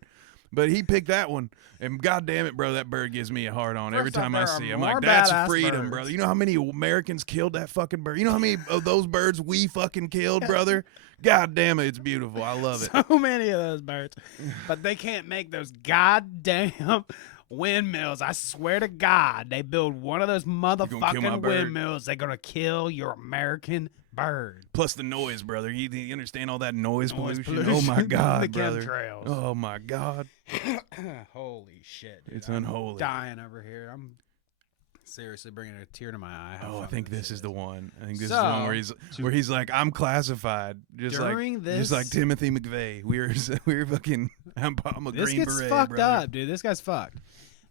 but he picked that one. And goddamn it, bro, that bird gives me a hard on every First off, time I there are see. I'm more like, that's badass freedom, birds. brother. You know how many Americans killed that fucking bird? You know how many of those birds we fucking killed, brother? God damn it, it's beautiful. I love it. So many of those birds. But they can't make those goddamn windmills. I swear to God, they build one of those kill my motherfucking bird. windmills. They're going to kill your American bird. Plus the noise, brother. You understand all that noise pollution? pollution. Oh my God, The brother. chemtrails. Oh my God. Holy shit, dude. It's I'm unholy. dying over here. I'm seriously bringing a tear to my eye. how Oh, I fucking think this is is. the one. I think this is So, the one where he's like, I'm classified, just like During Timothy McVeigh. We're fucking. I'm a This Green gets Beret, fucked brother. up, dude. This guy's fucked.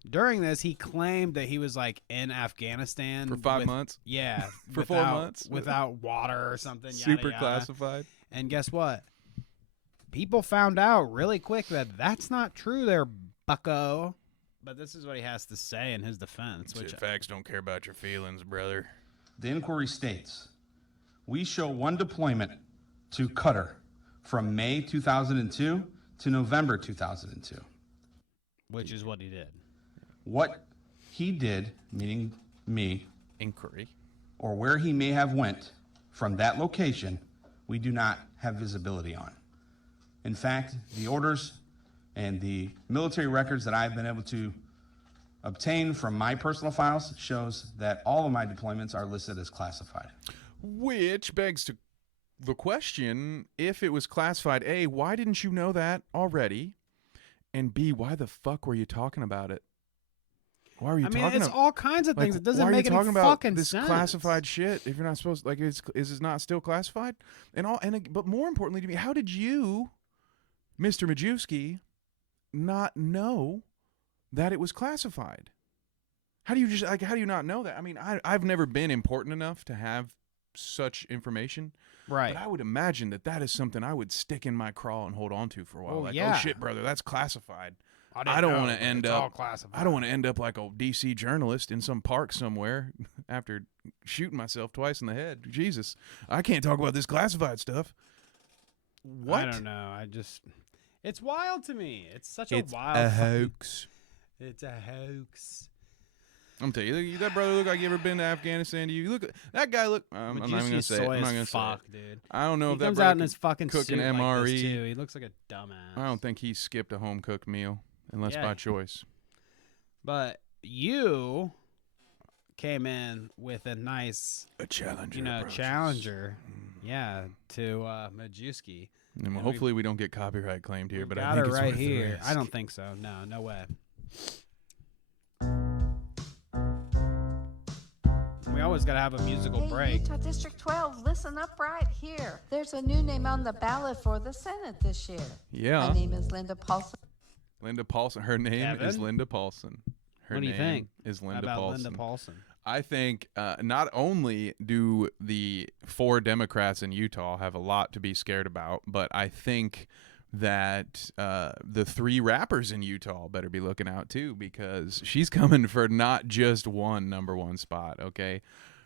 During this, he claimed that he was like in Afghanistan For 5 with- months? Yeah, For 4 without- months? without water or something. Yada, Super yada. classified. And guess what? People found out really quick that that's not true. There, Bucko. But this is what he has to say in his defense. Which Facts don't care about your feelings, brother. The inquiry states, we show one deployment to Qatar from May 2002 to November 2002. which is what he did. What he did, meaning me, Inquiry. or where he may have went from that location, we do not have visibility on. In fact, the orders and the military records that I've been able to obtained from my personal files shows that all of my deployments are listed as classified. Which begs to the question, if it was classified, A, why didn't you know that already? And B, why the fuck were you talking about it? Why are you talking about it's all kinds of things. It doesn't why are make you any talking about fucking this sense. classified shit if you're not supposed like is it not still classified? But more importantly to me, how did you, Mr. Majewski, not know that it was classified? How do you not know that? I mean, I've never been important enough to have such information. Right. But I would imagine that is something I would stick in my craw and hold on to for a while. Oh, like, yeah. oh shit, brother, that's classified. I don't want to end it's all up. classified. I don't want to end up like a DC journalist in some park somewhere after shooting myself twice in the head. Jesus, I can't talk about this classified stuff. What? I don't know. It's wild to me. It's such a wild a hoax. It's a hoax. I'm telling you, that brother look like you ever been to Afghanistan? Do you look? That guy look. I'm not even gonna say it. I'm not gonna say it. Dude. I don't know He if that comes brother out in his fucking cook suit an like MRE. this too. He looks like a dumbass. I don't think he skipped a home cooked meal unless Yeah. by choice. But you came in with a nice, A challenger. challenger. Yeah, to Majewski. And hopefully we don't get copyright claimed here, but I Got think her it's right worth the here. risk. I don't think so. No way. We always gotta have a musical Hey, break. Utah District 12, listen up right here. There's a new name on the ballot for the Senate this year. Yeah. My name is Linda Paulson. Linda Paulson. Her name is Kevin? Linda Paulson. Her What do you name think is Linda about Paulson. Linda Paulson? I think not only do the 4 Democrats in Utah have a lot to be scared about, but I think that the 3 rappers in Utah better be looking out too, because she's coming for not just one #1 spot, okay?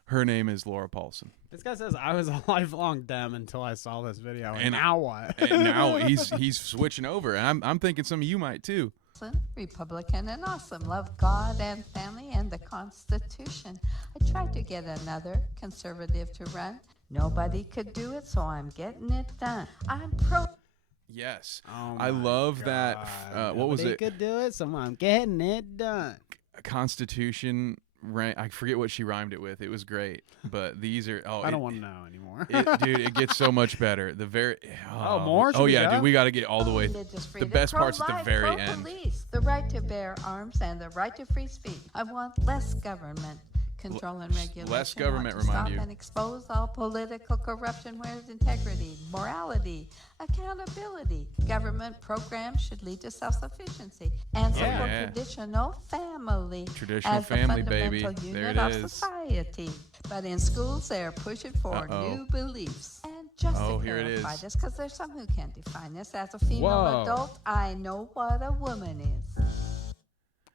Her name is Laura Paulson. This guy says I was a lifelong Dem until I saw this video, and And- now what? And now he's switching over, and I'm thinking some of you might too. Republican and awesome. Love God and family and the Constitution. I tried to get another conservative to run. Nobody could do it, so I'm getting it done. I'm pro. Yes. Oh I my love that. God. What was Nobody it? could do it, so I'm getting it done. Constitution. Right. I forget what she rhymed it with. It was great. But these are. Oh, I don't want to know anymore. Dude, it gets so much better. The very. more? Should Oh we yeah, go? dude. We got to get all the way. Religious The freedom, best part's at the pro-life, very end. pro-police, the right to bear arms and the right to free speech. I want less government control and regulation. less government, I want to remind stop you. and expose all political corruption where there's integrity, morality, accountability. Government programs should lead to self-sufficiency and support Yeah. traditional family. Traditional as family, the baby. fundamental There unit it of is. society. But in schools, they are pushing for Uh-oh. new beliefs. And just Oh, to here it clarify is. this, because there's some who can't define this. As a female Whoa. adult, I know what a woman is.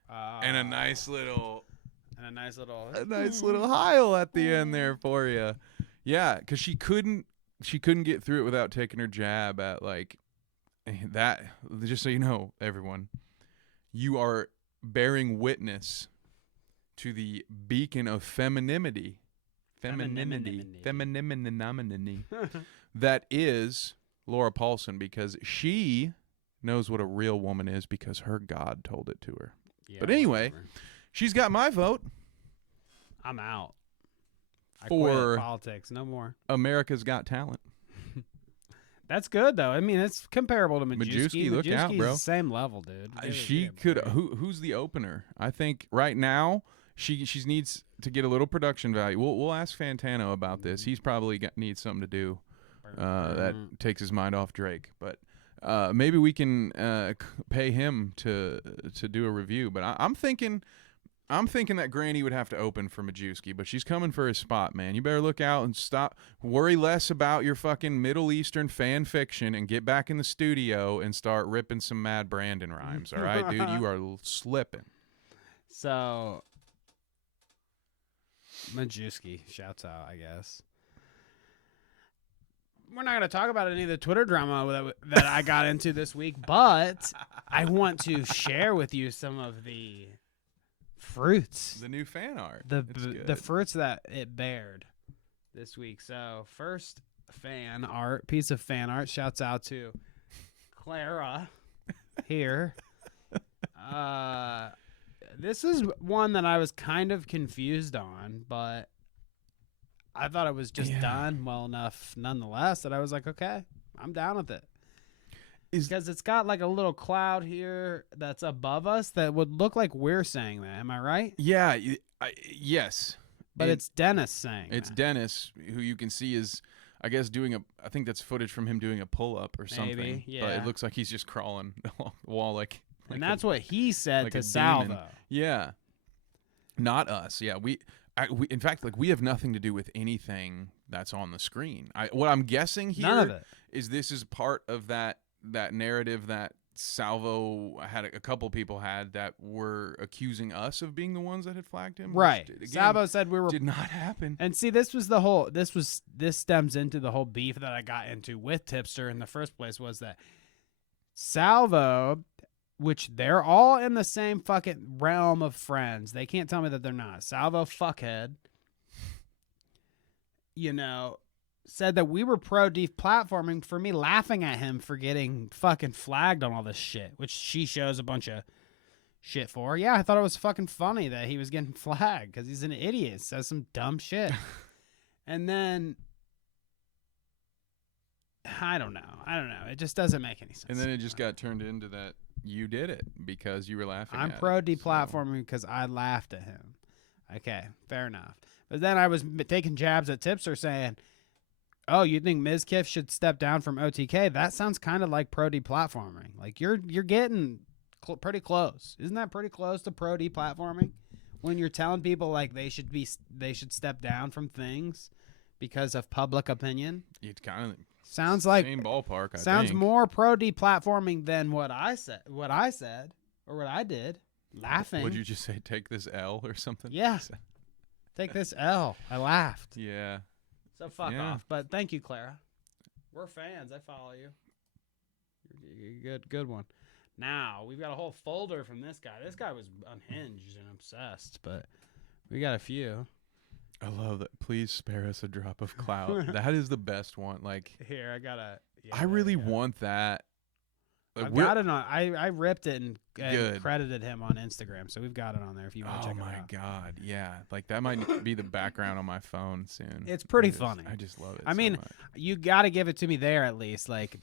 And a nice little. and a nice little. A nice little heil at the end there for you. Yeah, because she couldn't get through it without taking her jab at like that. Just so you know, everyone, you are bearing witness to the beacon of femininity that is Laura Paulson, because she knows what a real woman is because her God told it to her. Yeah, But anyway, whatever. she's got my vote. I'm out. I For- quit politics. No more. America's Got Talent. That's good though. I mean, it's comparable to Majewski. Majewski, look out, Majewski's bro. the same level, dude. Give She it a could. break. Who's the opener? I think right now she needs to get a little production value. We'll ask Fantano about this. He's probably needs something to do that takes his mind off Drake. But maybe we can pay him to do a review. But I'm thinking that Granny would have to open for Majewski, but she's coming for his spot, man. You better look out and worry less about your fucking Middle Eastern fan fiction and get back in the studio and start ripping some Mad Brandon rhymes, all right, dude? You are slipping. So Majewski shouts out, I guess. We're not going to talk about any of the Twitter drama that I got into this week, but I want to share with you some of the fruits, The new fan art. the It's good. fruits that it bared this week. So first piece of fan art, shouts out to Clara here. This is one that I was kind of confused on, but I thought it was just done well enough nonetheless that I was like, okay, I'm down with it. Because it's got like a little cloud here that's above us that would look like we're saying that. Am I right? Yeah. Yes. But it's Dennis saying It's that. Dennis, who you can see is, I guess, I think that's footage from him doing a pull-up or something. Maybe, yeah. But it looks like he's just crawling along the wall like And that's what he said like to a Salvo. demon. Yeah. Not us. Yeah. We in fact, like, we have nothing to do with anything that's on the screen. What I'm guessing here None of it. is this is part of that narrative that Salvo had, a couple people had, that were accusing us of being the ones that had flagged him. Right. Which, again, Salvo said we were. did not happen. And see, this stems into the whole beef that I got into with Tipster in the first place, was that Salvo, which they're all in the same fucking realm of friends. They can't tell me that they're not. Salvo fuckhead, said that we were pro deplatforming for me laughing at him for getting fucking flagged on all this shit, which she shows a bunch of shit for. Yeah, I thought it was fucking funny that he was getting flagged because he's an idiot, says some dumb shit. And then I don't know. It just doesn't make any sense. And then it just got turned into that you did it because you were laughing I'm at pro it, deplatforming because I laughed at him. Okay, fair enough. But then I was taking jabs at Tipster saying, oh, you think Mizkif should step down from OTK? That sounds kind of like pro deplatforming. Like you're getting pretty close. Isn't that pretty close to pro deplatforming? When you're telling people like they should step down from things because of public opinion. It kind of sounds like same ballpark. I sounds think. more pro deplatforming than what I said or what I did. Laughing. Would you just say take this L or something? Yeah. Take this L. I laughed. Yeah. So fuck off. But thank you, Clara. We're fans. I follow you. You're good one. Now, we've got a whole folder from this guy. This guy was unhinged and obsessed, but we got a few. I love that. Please spare us a drop of clout. That is the best one. Like, here, I got a. Yeah, I really want that. Like, I've got it on. I ripped it and Good. credited him on Instagram, so we've got it on there if you want to check it out. Oh my god, yeah! Like that might be the background on my phone soon. It's pretty funny. I just love it. I mean, you got to give it to me there at least. Like,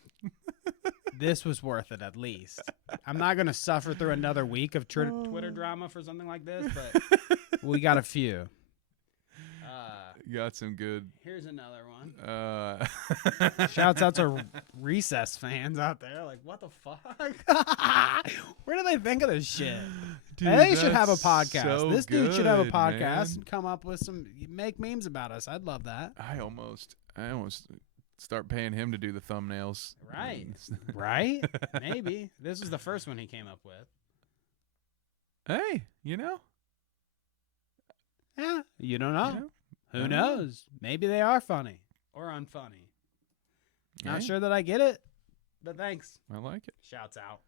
this was worth it at least. I'm not gonna suffer through another week of Twitter drama for something like this, but we got a few. Got some good. Here's another one. Uh, Shouts out to Recess fans out there. Like, what the fuck? Where do they think of this shit? Dude, They should have a that's podcast. so This dude should have a good, podcast man. and come up with make memes about us. I'd love that. I almost start paying him to do the thumbnails. Right. Right? Maybe. This is the first one he came up with. Hey, you know. Yeah. You don't know. You know? Who knows? Maybe they are funny or unfunny. Not Hey, sure that I get it, but thanks. I like it. Shouts out.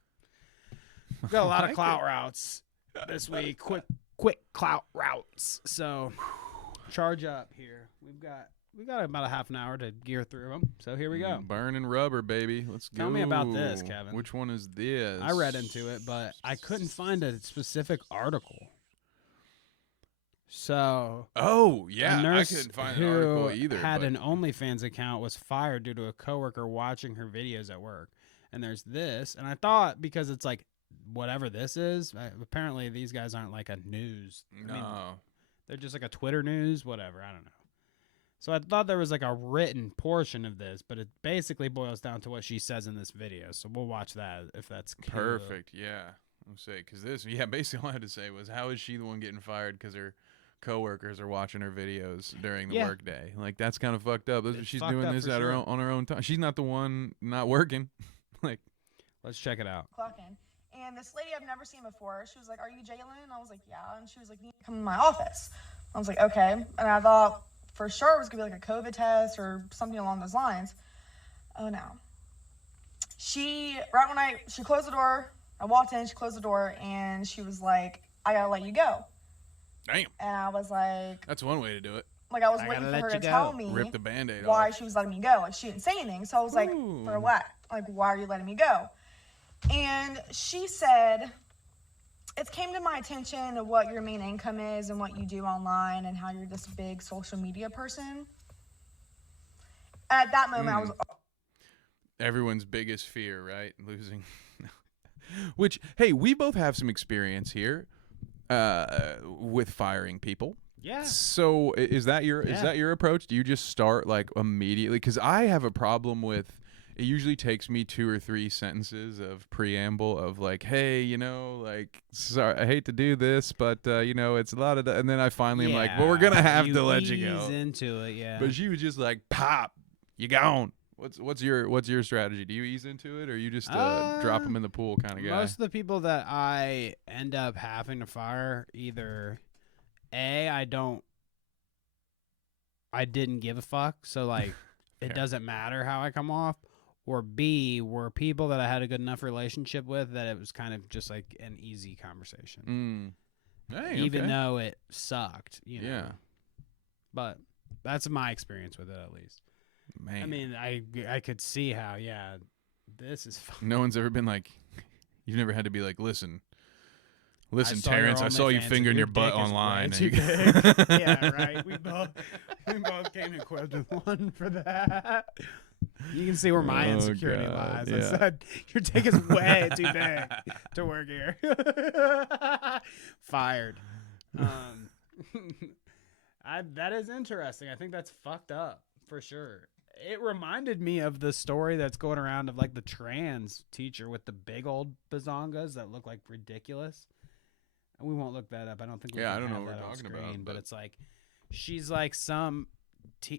We've got a lot like of clout it. routes this week. Quick clout routes. So charge up here. We've got about a half an hour to gear through them. So here we go. Burning rubber, baby. Let's go. Tell me about this, Kevin. Which one is this? I read into it, but I couldn't find a specific article. So, Oh, a yeah. I nurse couldn't find an who article either. had but an OnlyFans account was fired due to a coworker watching her videos at work. And there's this, and I thought because it's like whatever this is, apparently these guys aren't like a news. I mean, No. they're just like a Twitter news, whatever. I don't know. So I thought there was like a written portion of this, but it basically boils down to what she says in this video. So we'll watch that if that's cool. Perfect. Yeah. I'll say because basically all I had to say was, how is she the one getting fired because her coworkers are watching her videos during the Yeah. workday? Like, that's kind of fucked up. It's She's fucked doing up this for at sure. on her own time. She's not the one not working. Like, Let's check it out. Clocking. And this lady I've never seen before, she was like, "Are you Jalen?" I was like, "Yeah." And she was like, "You need to come to my office." I was like, "Okay." And I thought for sure it was gonna be like a COVID test or something along those lines. Oh no. She closed the door, I walked in, she closed the door, and she was like, "I gotta let you go." damn. And I was like, That's one way to do it. I was I waiting gotta for her let to you tell go. me Rip the Band-Aid why off. she was letting me go. Like, she didn't say anything. So I was like, Ooh. for what? Like, why are you letting me go? And she said it's came to my attention of what your main income is and what you do online and how you're this big social media person. At that moment, I was Everyone's biggest fear, right? Losing. Which, hey, we both have some experience here with firing people. Yeah. So is that your approach? Do you just start like immediately? Because I have a problem with. It usually takes me 2 or 3 sentences of preamble of like, hey, you know, like, sorry, I hate to do this, but you know, it's a lot of, and then I finally am like, well, we're gonna have to let you go. Ease into it, yeah. But she was just like, pop, you gone. What's your strategy? Do you ease into it, or you just drop them in the pool kind of guy? Most of the people that I end up having to fire, either I didn't give a fuck, so like it doesn't matter how I come off, or B, were people that I had a good enough relationship with that it was kind of just like an easy conversation. Hey, even though it sucked, you know. Yeah. But that's my experience with it, at least. Man. I mean, I could see how, this is fun. No one's ever been like, you've never had to be like, listen, Terrence, I your saw you OnlyFans fingering and your butt dick is online. way too and big. Yeah, right. We both came equipped with one for that. You can see where my insecurity lies. yeah. I said, your dick is way too big to work here. Fired. That is interesting. I think that's fucked up for sure. It reminded me of the story that's going around of like the trans teacher with the big old bazongas that look like ridiculous. We won't look that up. I don't think we can I don't know have what that we're on talking screen, about. but it's like she's like some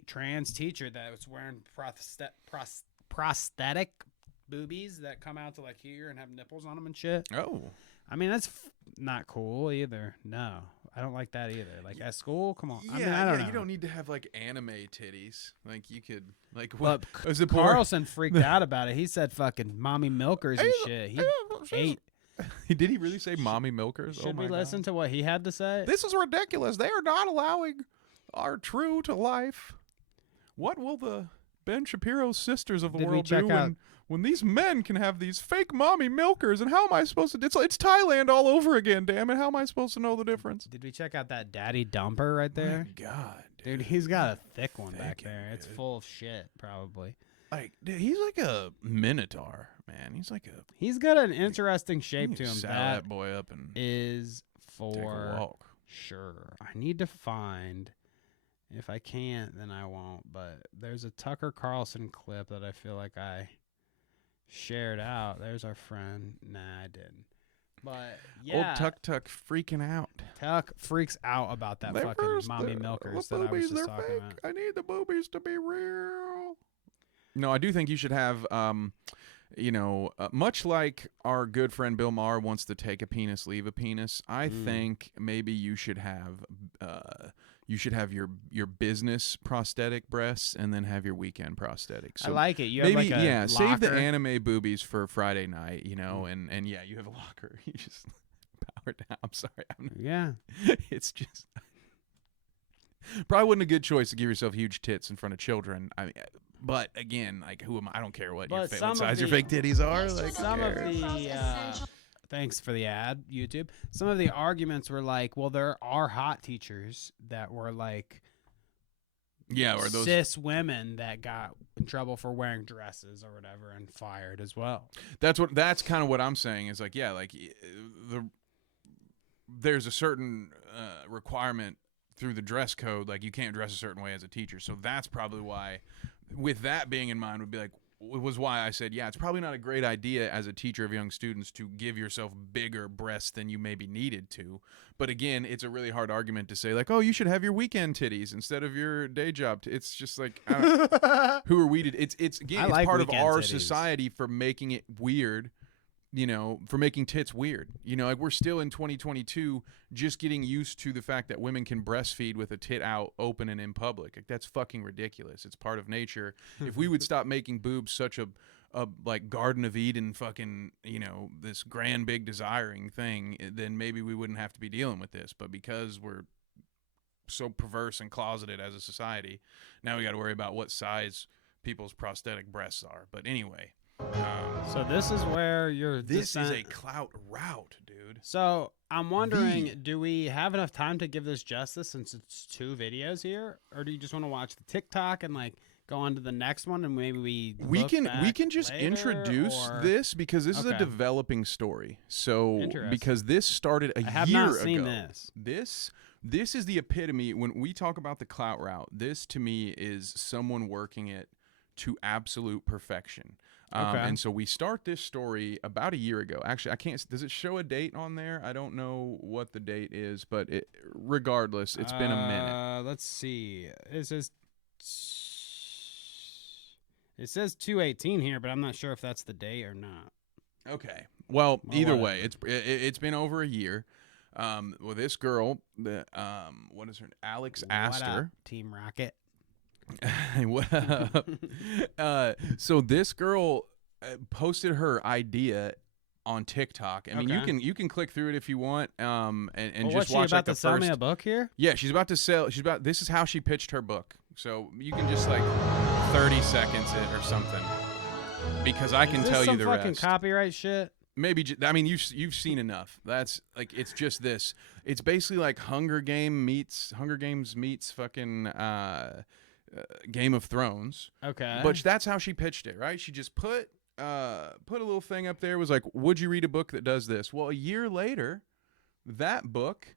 trans teacher that was wearing prosthetic boobies that come out to like here and have nipples on them and shit. Oh. I mean, that's not cool either. No, I don't like that either. Like at school, come on. Yeah, I mean, I don't know. You don't need to have like anime titties. Like you could, like Well, what? Was it Carlson freaked out about it. He said fucking mommy milkers and shit. He ate. Did he really say mommy milkers? Should we listen to what he had to say? This is ridiculous. They are not allowing our true to life. What will the Ben Shapiro sisters of the Did we world check do out- when these men can have these fake mommy milkers? And how am I supposed to? It's Thailand all over again. Damn it! How am I supposed to know the difference? Did we check out that daddy dumper right there? My God, Dude, he's got a thick one back Thick, there. It's dude. full of shit, probably. like dude, he's like a minotaur, man. He's like a He's got an interesting shape you to him. saddle That that boy up and is take a for walk. sure. I need to find. If I can't, then I won't. But there's a Tucker Carlson clip that I feel like I shared out. There's our friend. Nah, I didn't. But yeah, Old Tuck freaking out. Tuck freaks out about that fucking mommy milkers that I was just talking about. I need the boobies to be real. No, I do think you should have, much like our good friend Bill Maher wants to take a penis, leave a penis. I think maybe you should have, your business prosthetic breasts and then have your weekend prosthetic. So I like it. You maybe have like a save the locker. anime boobies for Friday night, and yeah, you have a locker. You just power down. I'm sorry, Yeah. it's just probably wasn't a good choice to give yourself huge tits in front of children. I mean, but again, like who am I? I don't care what But what some of size your the- fake titties are. Like, who Some of cares? the thanks for the ad, YouTube. Some of the arguments were like, well, there are hot teachers that were like or those cis women that got in trouble for wearing dresses or whatever and fired as well. That's kind of what I'm saying is like, yeah, like there's a certain requirement through the dress code, like you can't dress a certain way as a teacher. So that's probably why, with that being in mind, would be like, it was why I said, yeah, it's probably not a great idea as a teacher of young students to give yourself bigger breasts than you maybe needed to. But again, it's a really hard argument to say like, oh, you should have your weekend titties instead of your day job. It's just like, I don't, who are we to? It's again, it's like part of weekend our titties. society for making it weird. For making tits weird. Like we're still in 2022 just getting used to the fact that women can breastfeed with a tit out open and in public. Like that's fucking ridiculous. It's part of nature. If we would stop making boobs such a like Garden of Eden fucking, this grand big desiring thing, then maybe we wouldn't have to be dealing with this. But because we're so perverse and closeted as a society, now we got to worry about what size people's prosthetic breasts are. But anyway, So this is where your this descent. is a Clout Route, dude. So I'm wondering, do we have enough time to give this justice since it's 2 videos here, or do you just want to watch the TikTok and like go on to the next one and maybe we can just later, introduce or... this because this is a Okay. developing story. So Interesting. because this started a I have year not ago. seen this. This is the epitome when we talk about the Clout Route. This to me is someone working it to absolute perfection. Okay. And so we start this story about a year ago. Actually, I can't. Does it show a date on there? I don't know what the date is, but regardless, it's been a minute. Let's see. It says 2/18 here, but I'm not sure if that's the date or not. Okay. Well, either way, whatever. it's been over a year. Well, this girl, what is her? Alex Astor. What up, Team Rocket? What up? So this girl posted her idea on TikTok. I mean, Okay. you can click through it if you want, and Well, just what's she watch about like the to sell first. me a book here? Yeah, she's about to sell. This is how she pitched her book. So you can just like 30 seconds it or something, because I can Is this tell you some the fucking rest. copyright shit? Maybe I mean you've seen enough. That's like it's just this. It's basically like Hunger Games meets fucking Game of Thrones. Okay. But that's how she pitched it, right? She just put a little thing up there. Was like, would you read a book that does this? Well, a year later, that book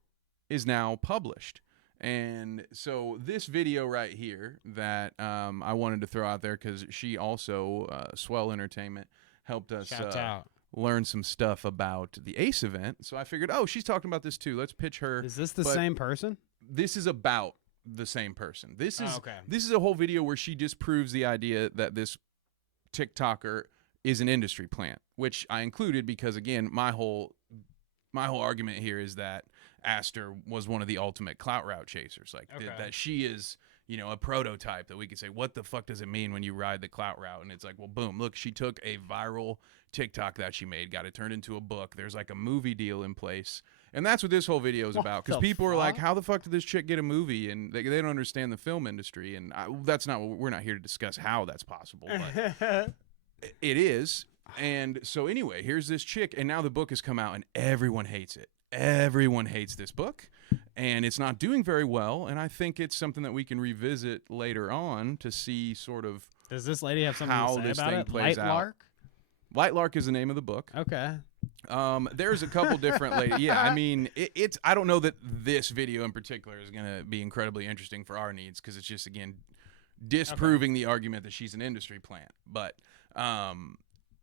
is now published. And so this video right here that I wanted to throw out there because she also Swell Entertainment helped us Shouts out. learn some stuff about the ACE event. So I figured, oh, she's talking about this too. Let's pitch her. Is this the But same person? This is about the same person. This is okay. This is a whole video where she disproves the idea that this TikToker is an industry plant, which I included because again, my whole argument here is that Astor was one of the ultimate Clout Route chasers. Like that she is, a prototype that we could say, what the fuck does it mean when you ride the Clout Route? And it's like, well, boom, look, she took a viral TikTok that she made, got it turned into a book. There's like a movie deal in place. And that's what this whole video is about. Because people are like, how the fuck did this chick get a movie? And they don't understand the film industry. And that's not what we're not here to discuss how that's possible. But it is. And so anyway, here's this chick. And now the book has come out and everyone hates it. Everyone hates this book. And it's not doing very well. And I think it's something that we can revisit later on to see sort of Does this lady have something how to say this about thing it? plays Light out. Lark? Light Lark is the name of the book. Okay. There's a couple different ladies. Yeah, I mean, it's. I don't know that this video in particular is going to be incredibly interesting for our needs because it's just again disproving the argument that she's an industry plant. But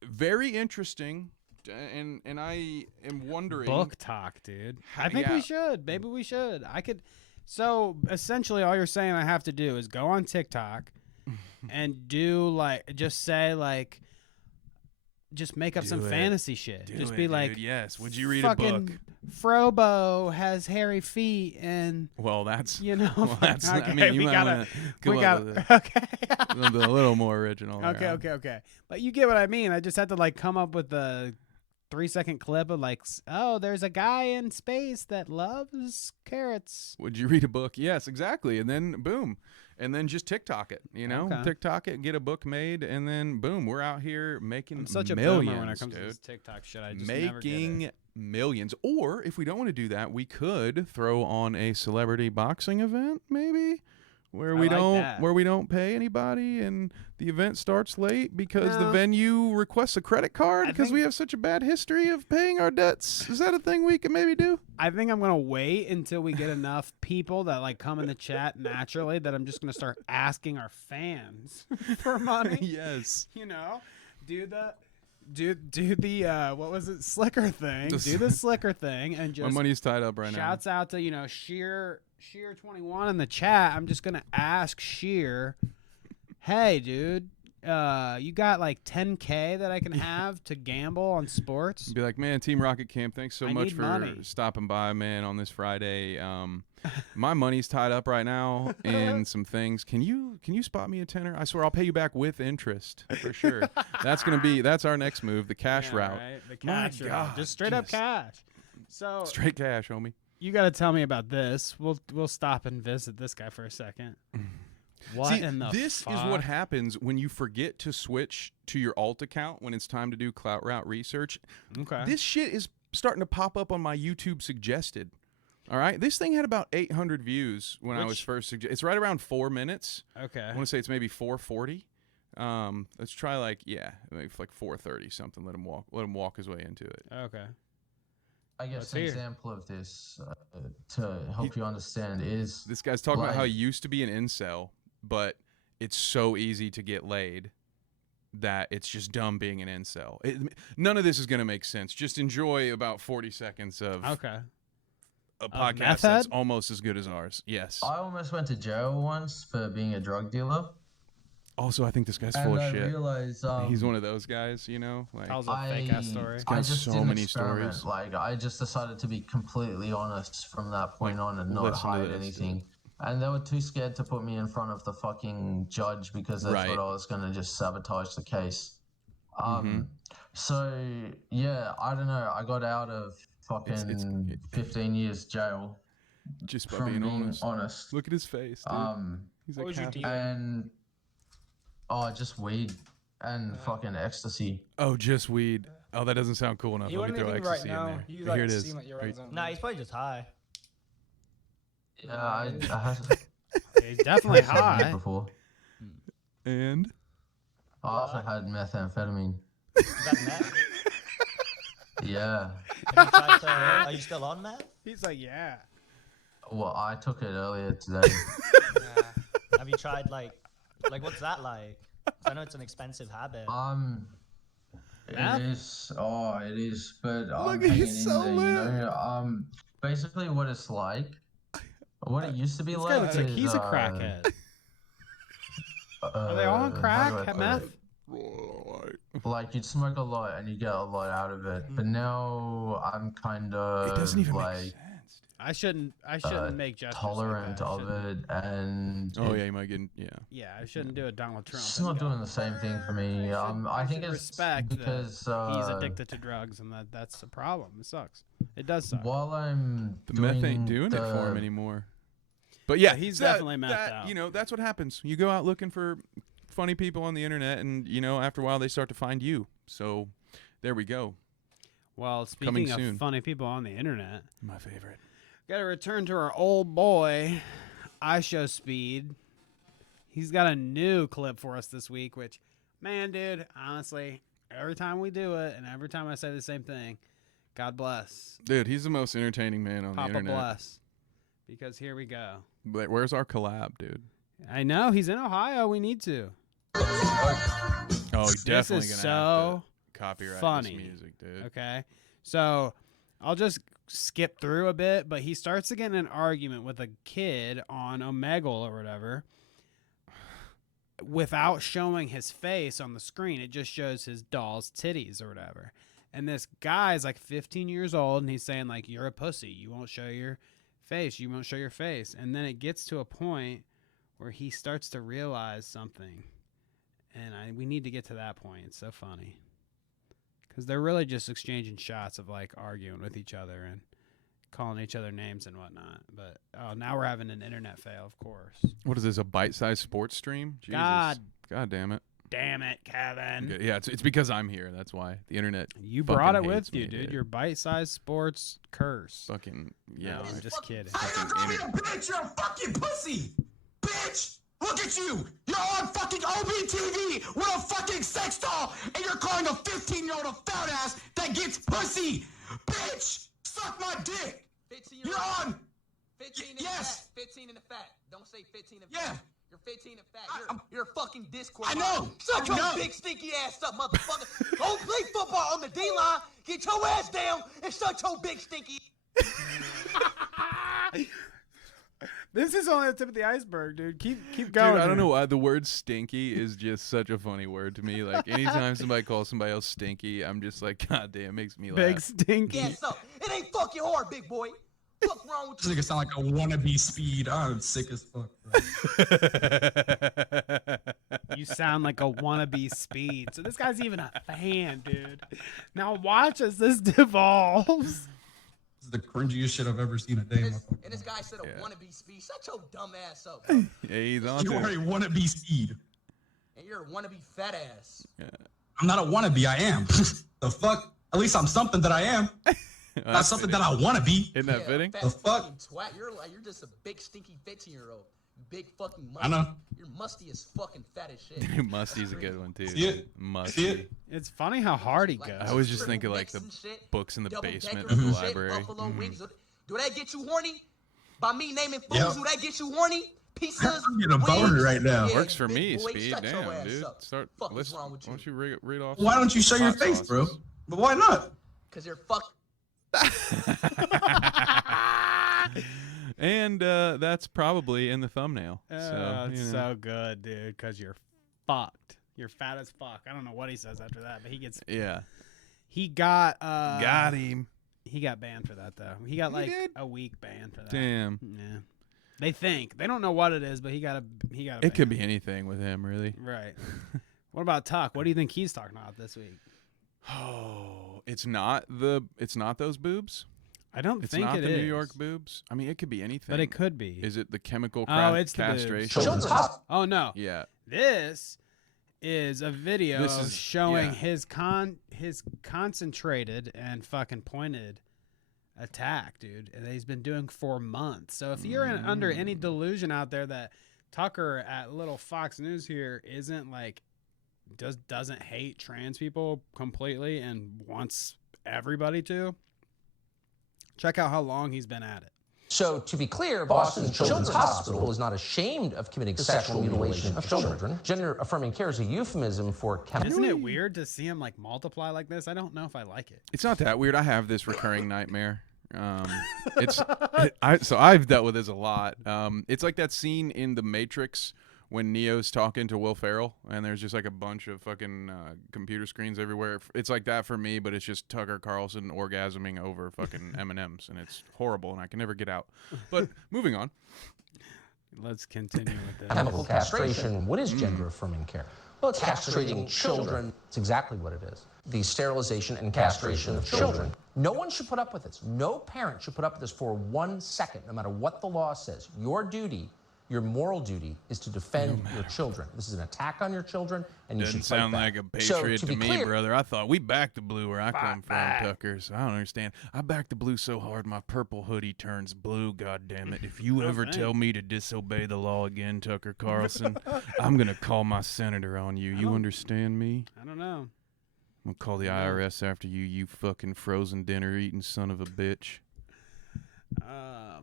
very interesting, and I am wondering. BookTok, dude. I think yeah. we should. Maybe we should. I could. So essentially, all you're saying I have to do is go on TikTok and do just make up some fantasy shit. Just be like, dude, yes. Would you read a book? Frobo has hairy feet, and Well, that's well, that's. okay, I mean, you we might gotta, want to we come got up with okay. a little more original. there. Okay. But you get what I mean. I just had to come up with a 3-second clip of there's a guy in space that loves carrots. Would you read a book? Yes, exactly. And then boom. And then just TikTok it, Okay. TikTok it, get a book made, and then boom, we're out here making I'm such millions, a boomer when it comes dude. to this TikTok shit. I just never get Making it. millions. Or if we don't want to do that, we could throw on a celebrity boxing event, maybe, where I we like don't that. where we don't pay anybody, and the event starts late because the No. venue requests a credit card I because we think- have such a bad history of paying our debts. Is that a thing we can maybe do? I think I'm gonna wait until we get enough people that come in the chat naturally that I'm just gonna start asking our fans for money. Yes. Do the what was it, slicker thing? Do the slicker thing and just My money's tied up right now. shouts out to Sheer 21 in the chat. I'm just gonna ask Sheer, hey dude, you got like 10K that I can have to gamble on sports? Be like, man, Team Rocket Camp, thanks so I much need for money. stopping by, man, on this Friday. My money's tied up right now in some things. Can you spot me a tenner? I swear I'll pay you back with interest for sure. That's our next move, the cash route. Right? The My cash route. God, Just straight up cash. So Straight cash, homie. you got to tell me about this. We'll stop and visit this guy for a second. What See, in the this fuck? is what happens when you forget to switch to your alt account when it's time to do Clout Route research. Okay. This shit is starting to pop up on my YouTube suggested. All right, this thing had about 800 views when I was first suggested. It's right around 4 minutes. Okay. I want to say it's maybe 4:40. Let's try maybe like 4:30 something. Let him walk his way into it. Okay. I guess an example of this to help you understand is this guy's talking about how he used to be an incel, but it's so easy to get laid that it's just dumb being an incel. None of this is going to make sense. Just enjoy about 40 seconds of a podcast that's almost as good as ours. Yes. I almost went to jail once for being a drug dealer. Also, I think this guy's full of shit. I realized he's one of those guys, you know. Like, tells a fake ass story. I just so did an many experiment. stories. Like I just decided to be completely honest from that point on and not hide anything. And they were too scared to put me in front of the fucking judge because they thought I was going to just sabotage the case. So yeah, I don't know. I got out of fucking 15 years jail just by being honest. Look at his face, dude. He's like just weed and fucking ecstasy. Oh, just weed. Oh, that doesn't sound cool enough. Let me throw ecstasy in there. Here it is. Nah, he's probably just high. Yeah, he's definitely high. Before. And I also had methamphetamine. Is that meth? Yeah. Have you tried to, are you still on meth? He's like, yeah. Well, I took it earlier today. Have you tried like what's that like? 'Cause I know it's an expensive habit. It is. Oh, it is. But I'm hanging in there, you know. Basically, what it's like, what it used to be like. Looks like he's a crackhead. Are they all on crack? Meth? Like you'd smoke a lot and you get a lot out of it, but now I'm kind of it doesn't even like. Make sense. I shouldn't make gestures tolerant like of it, and you might get yeah. I shouldn't do a Donald Trump. It's not doing the same thing for me. I think it's respect because he's addicted to drugs, and that's a problem. It sucks. It does suck. While I'm the meth ain't doing it for him anymore. But yeah, he's definitely methed out. You know, that's what happens. You go out looking for funny people on the internet, and you know, after a while, they start to find you. So there we go. Well, speaking of funny people on the internet, my favorite. Got to return to our old boy, ishowspeed. He's got a new clip for us this week, which, man, dude, honestly, every time we do it and every time I say the same thing, God bless. Dude, he's the most entertaining man on the internet. Papa bless. Because here we go. But where's our collab, dude? I know. He's in Ohio. We need to. Oh, he's definitely going to have to copyright this music, dude. Okay. So I'll just skip through a bit, but he starts to get in an argument with a kid on Omegle or whatever without showing his face on the screen. It just shows his doll's titties or whatever. And this guy's like 15 years old, and he's saying, like, you're a pussy. You won't show your face. You won't show your face. And then it gets to a point where he starts to realize something. And we need to get to that point. It's so funny. Because they're really just exchanging shots of, like, arguing with each other and calling each other names and whatnot. But, now we're having an internet fail, of course. What is this, a bite-sized sports stream? Jesus. God damn it. Damn it, Kevin. Okay, yeah, it's because I'm here. That's why. The internet You brought it with you, dude. Your bite-sized sports curse. Fucking, yeah. No, I'm just kidding. I ain't gonna be a bitch. You're a fucking pussy. Bitch. Look at you! You're on fucking OBTV with a fucking sex doll, and you're calling a 15-year-old a fat ass that gets pussy! Bitch! Suck my dick! 15 you're on! 15 in yes! the fat. 15 in the fat. Don't say 15 in the yeah. fat. You're 15 in the fat. You're a fucking Discord. I know! Shut your big stinky ass up, motherfucker! Don't play football on the D-line! Get your ass down and shut your big stinky... This is only the tip of the iceberg, dude. Keep going. Dude, I don't know why the word stinky is just such a funny word to me. Like, anytime somebody calls somebody else stinky, I'm just like, God damn, it makes me laugh. Big stinky. Yeah, so it ain't fucking hard, big boy. What's wrong with This nigga sound like a wannabe speed. I'm sick as fuck. You sound like a wannabe speed. So this guy's even a fan, dude. Now watch as this devolves. This is the cringiest shit I've ever seen a day. And this guy said a wannabe speed. Shut your dumb ass up, bro. Yeah, he's on You are a wannabe speed. And you're a wannabe fat ass. Yeah. I'm not a wannabe, I am. The fuck? At least I'm something that I am. Not something that I want to be. Isn't that fitting? Fat The fuck? fucking twat. You're just a big stinky 15-year-old. Big fucking musty. I know. You're musty as fucking fat as shit. Musty's a good one too. See it? Musty. See it? It's funny how hard he goes. I was just thinking like the books in the basement of the library. Buffalo wings. Do that get you horny? By me naming foods, do that get you horny? Pizzas. I'm getting a boner right now. Works for me, boy, Speed. shut your Damn, ass dude. up. Start. Fuck is Listen. wrong with Why you? don't you read off? Why don't you show your hot face, bro? sauces? But why not? Cause you're fuck. And that's probably in the thumbnail. So, It's you know. so good, dude, because you're fucked. You're fat as fuck. I don't know what he says after that, but he gets. Yeah. He got. Got him. He got banned for that though. He got like did? a week ban for that. Damn. Yeah. They don't know what it is, but he got a. It could be anything with him, really. Right. What about Tuck? What do you think he's talking about this week? Oh, it's not those boobs. I don't It's think not it the is. New York boobs. I mean, it could be anything. But it could be. Is it the chemical It's the boobs. castration? Oh no. Yeah. This is a video This is- showing yeah. his concentrated and fucking pointed attack, dude, that he's been doing for months. So if you're under any delusion out there that Tucker at Little Fox News here isn't like doesn't hate trans people completely and wants everybody to, check out how long he's been at it. So, to be clear, Boston Children's Hospital is not ashamed of committing sexual mutilation of children. Gender-affirming care is a euphemism for chemical... Isn't it weird to see him like multiply like this? I don't know if I like it. It's not that weird. I have this recurring nightmare. So I've dealt with this a lot. It's like that scene in The Matrix when Neo's talking to Will Ferrell, and there's just like a bunch of fucking computer screens everywhere. It's like that for me, but it's just Tucker Carlson orgasming over fucking M&Ms, and it's horrible, and I can never get out. But moving on. Let's continue with this. Chemical castration. What is gender-affirming care? Well, it's castrating children. It's exactly what it is. The sterilization and castration of children. No one should put up with this. No parent should put up with this for 1 second, no matter what the law says. Your duty, your moral duty, is to defend your children. This is an attack on your children, and you Doesn't should fight sound back. like a patriot So, to be me, clear, brother. I thought we backed the blue where I come from, Tucker. So I don't understand. I backed the blue so hard my purple hoodie turns blue, God damn it. If you ever tell me to disobey the law again, Tucker Carlson, I'm going to call my senator on you. You understand me? I don't know. I'm going to call the IRS after you, you fucking frozen dinner eating son of a bitch.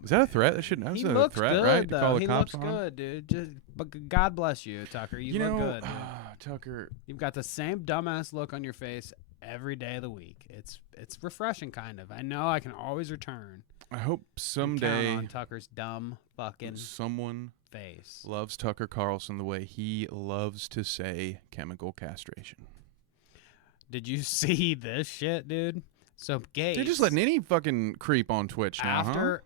Is that a threat? That shouldn't. He That's a looks threat, good, right? though. To call the He cops looks on him? good, dude. But God bless you, Tucker. You look good. Dude. Tucker, you've got the same dumbass look on your face every day of the week. It's refreshing, kind of. I know I can always return. I hope and someday count on Tucker's dumb fucking someone face loves Tucker Carlson the way he loves to say chemical castration. Did you see this shit, dude? So Gates, They're just letting any fucking creep on Twitch now. after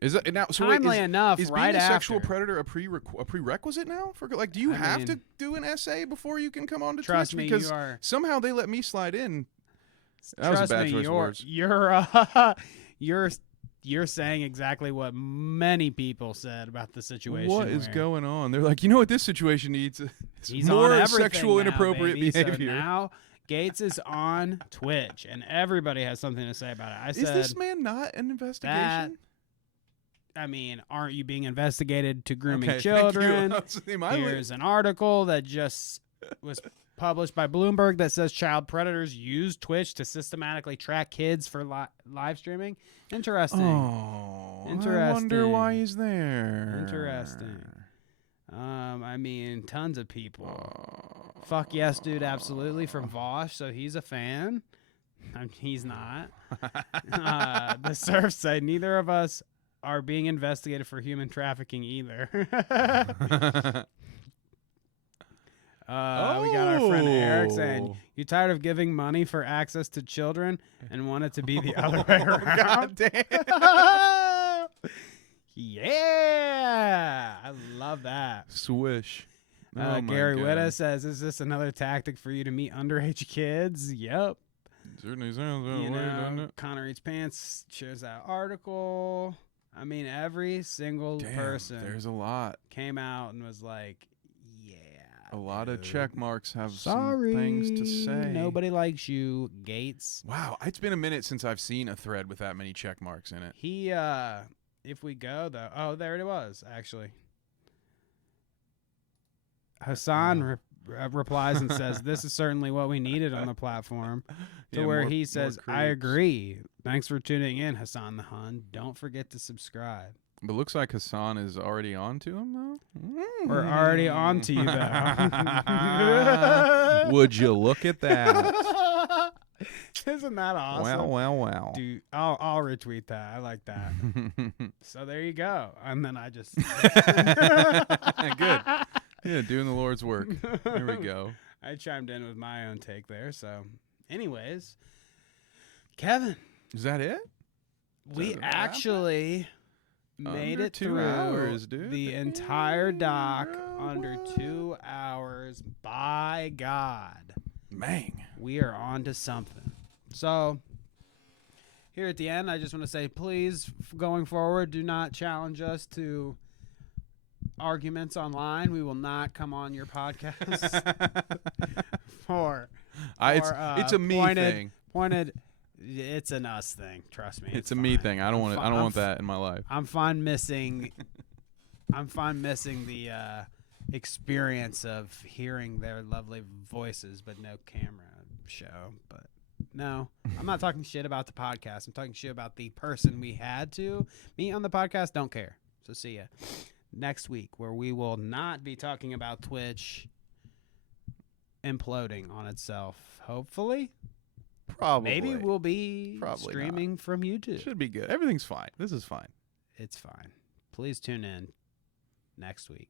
Is that now? So timely wait, enough, is right being a sexual after. predator a prerequisite now? For like, do you I have mean, to do an essay before you can come on to trust Twitch? me, Because you are. somehow they let me slide in. That was a Trust bad me, choice of words. you're saying exactly what many people said about the situation. What is where going on? They're like, you know what this situation needs? It's he's more on everything sexual now, inappropriate baby. behavior. So now Gates is on Twitch, and everybody has something to say about it. I said, Is this man not an investigation? I mean, aren't you being investigated to grooming Okay, children? thank you. My Here's an article that just was published by Bloomberg that says child predators use Twitch to systematically track kids for live streaming. Interesting. Oh, Interesting. I wonder why he's there. Interesting. I mean, tons of people. Fuck yes, dude, absolutely, from Vosh, so he's a fan. He's not. The Surf said neither of us are being investigated for human trafficking either. We got our friend Eric saying, "You tired of giving money for access to children and want it to be the other way around?" God damn. Yeah, I love that. Swish. Oh my Gary God. Witta says, "Is this another tactic for you to meet underage kids?" Yep. Certainly sounds that You way, doesn't know, it? Connor Eats Pants shares that article. I mean, every single Damn, person there's a lot. came out and was like, "Yeah, A lot of dude. check marks have Sorry, some things to say. Nobody likes you, Gates. Wow, it's been a minute since I've seen a thread with that many check marks in it. He, if we go though, oh, there it was actually. Hassan replies and says, "This is certainly what we needed on the platform." To Yeah, where more- he says, more "I creeps. agree. Thanks for tuning in, Hassan the Hun. Don't forget to subscribe." But looks like Hassan is already on to him, though. We're already on to you, though. Would you look at that? Isn't that awesome? Wow. Dude, I'll retweet that. I like that. So there you go. And then I just Good. Yeah, doing the Lord's work. Here we go. I chimed in with my own take there. So, anyways, Kevin, Is that it? we that a wrap? actually made Under it 2 through hours, dude. the entire doc under 2 hours. By God. Mang. We are on to something. So, here at the end, I just want to say, please, going forward, do not challenge us to arguments online. We will not come on your podcast It's a me thing. It's an us thing. Trust me. It's a me thing. I don't want it. I don't want that in my life. I'm fine missing the experience of hearing their lovely voices, but no camera show. But no, I'm not talking shit about the podcast. I'm talking shit about the person we had to meet on the podcast. Don't care. So see ya next week, where we will not be talking about Twitch imploding on itself. Hopefully. Probably. Maybe we'll be Probably streaming from YouTube. Should be good. Everything's fine. This is fine. It's fine. Please tune in next week.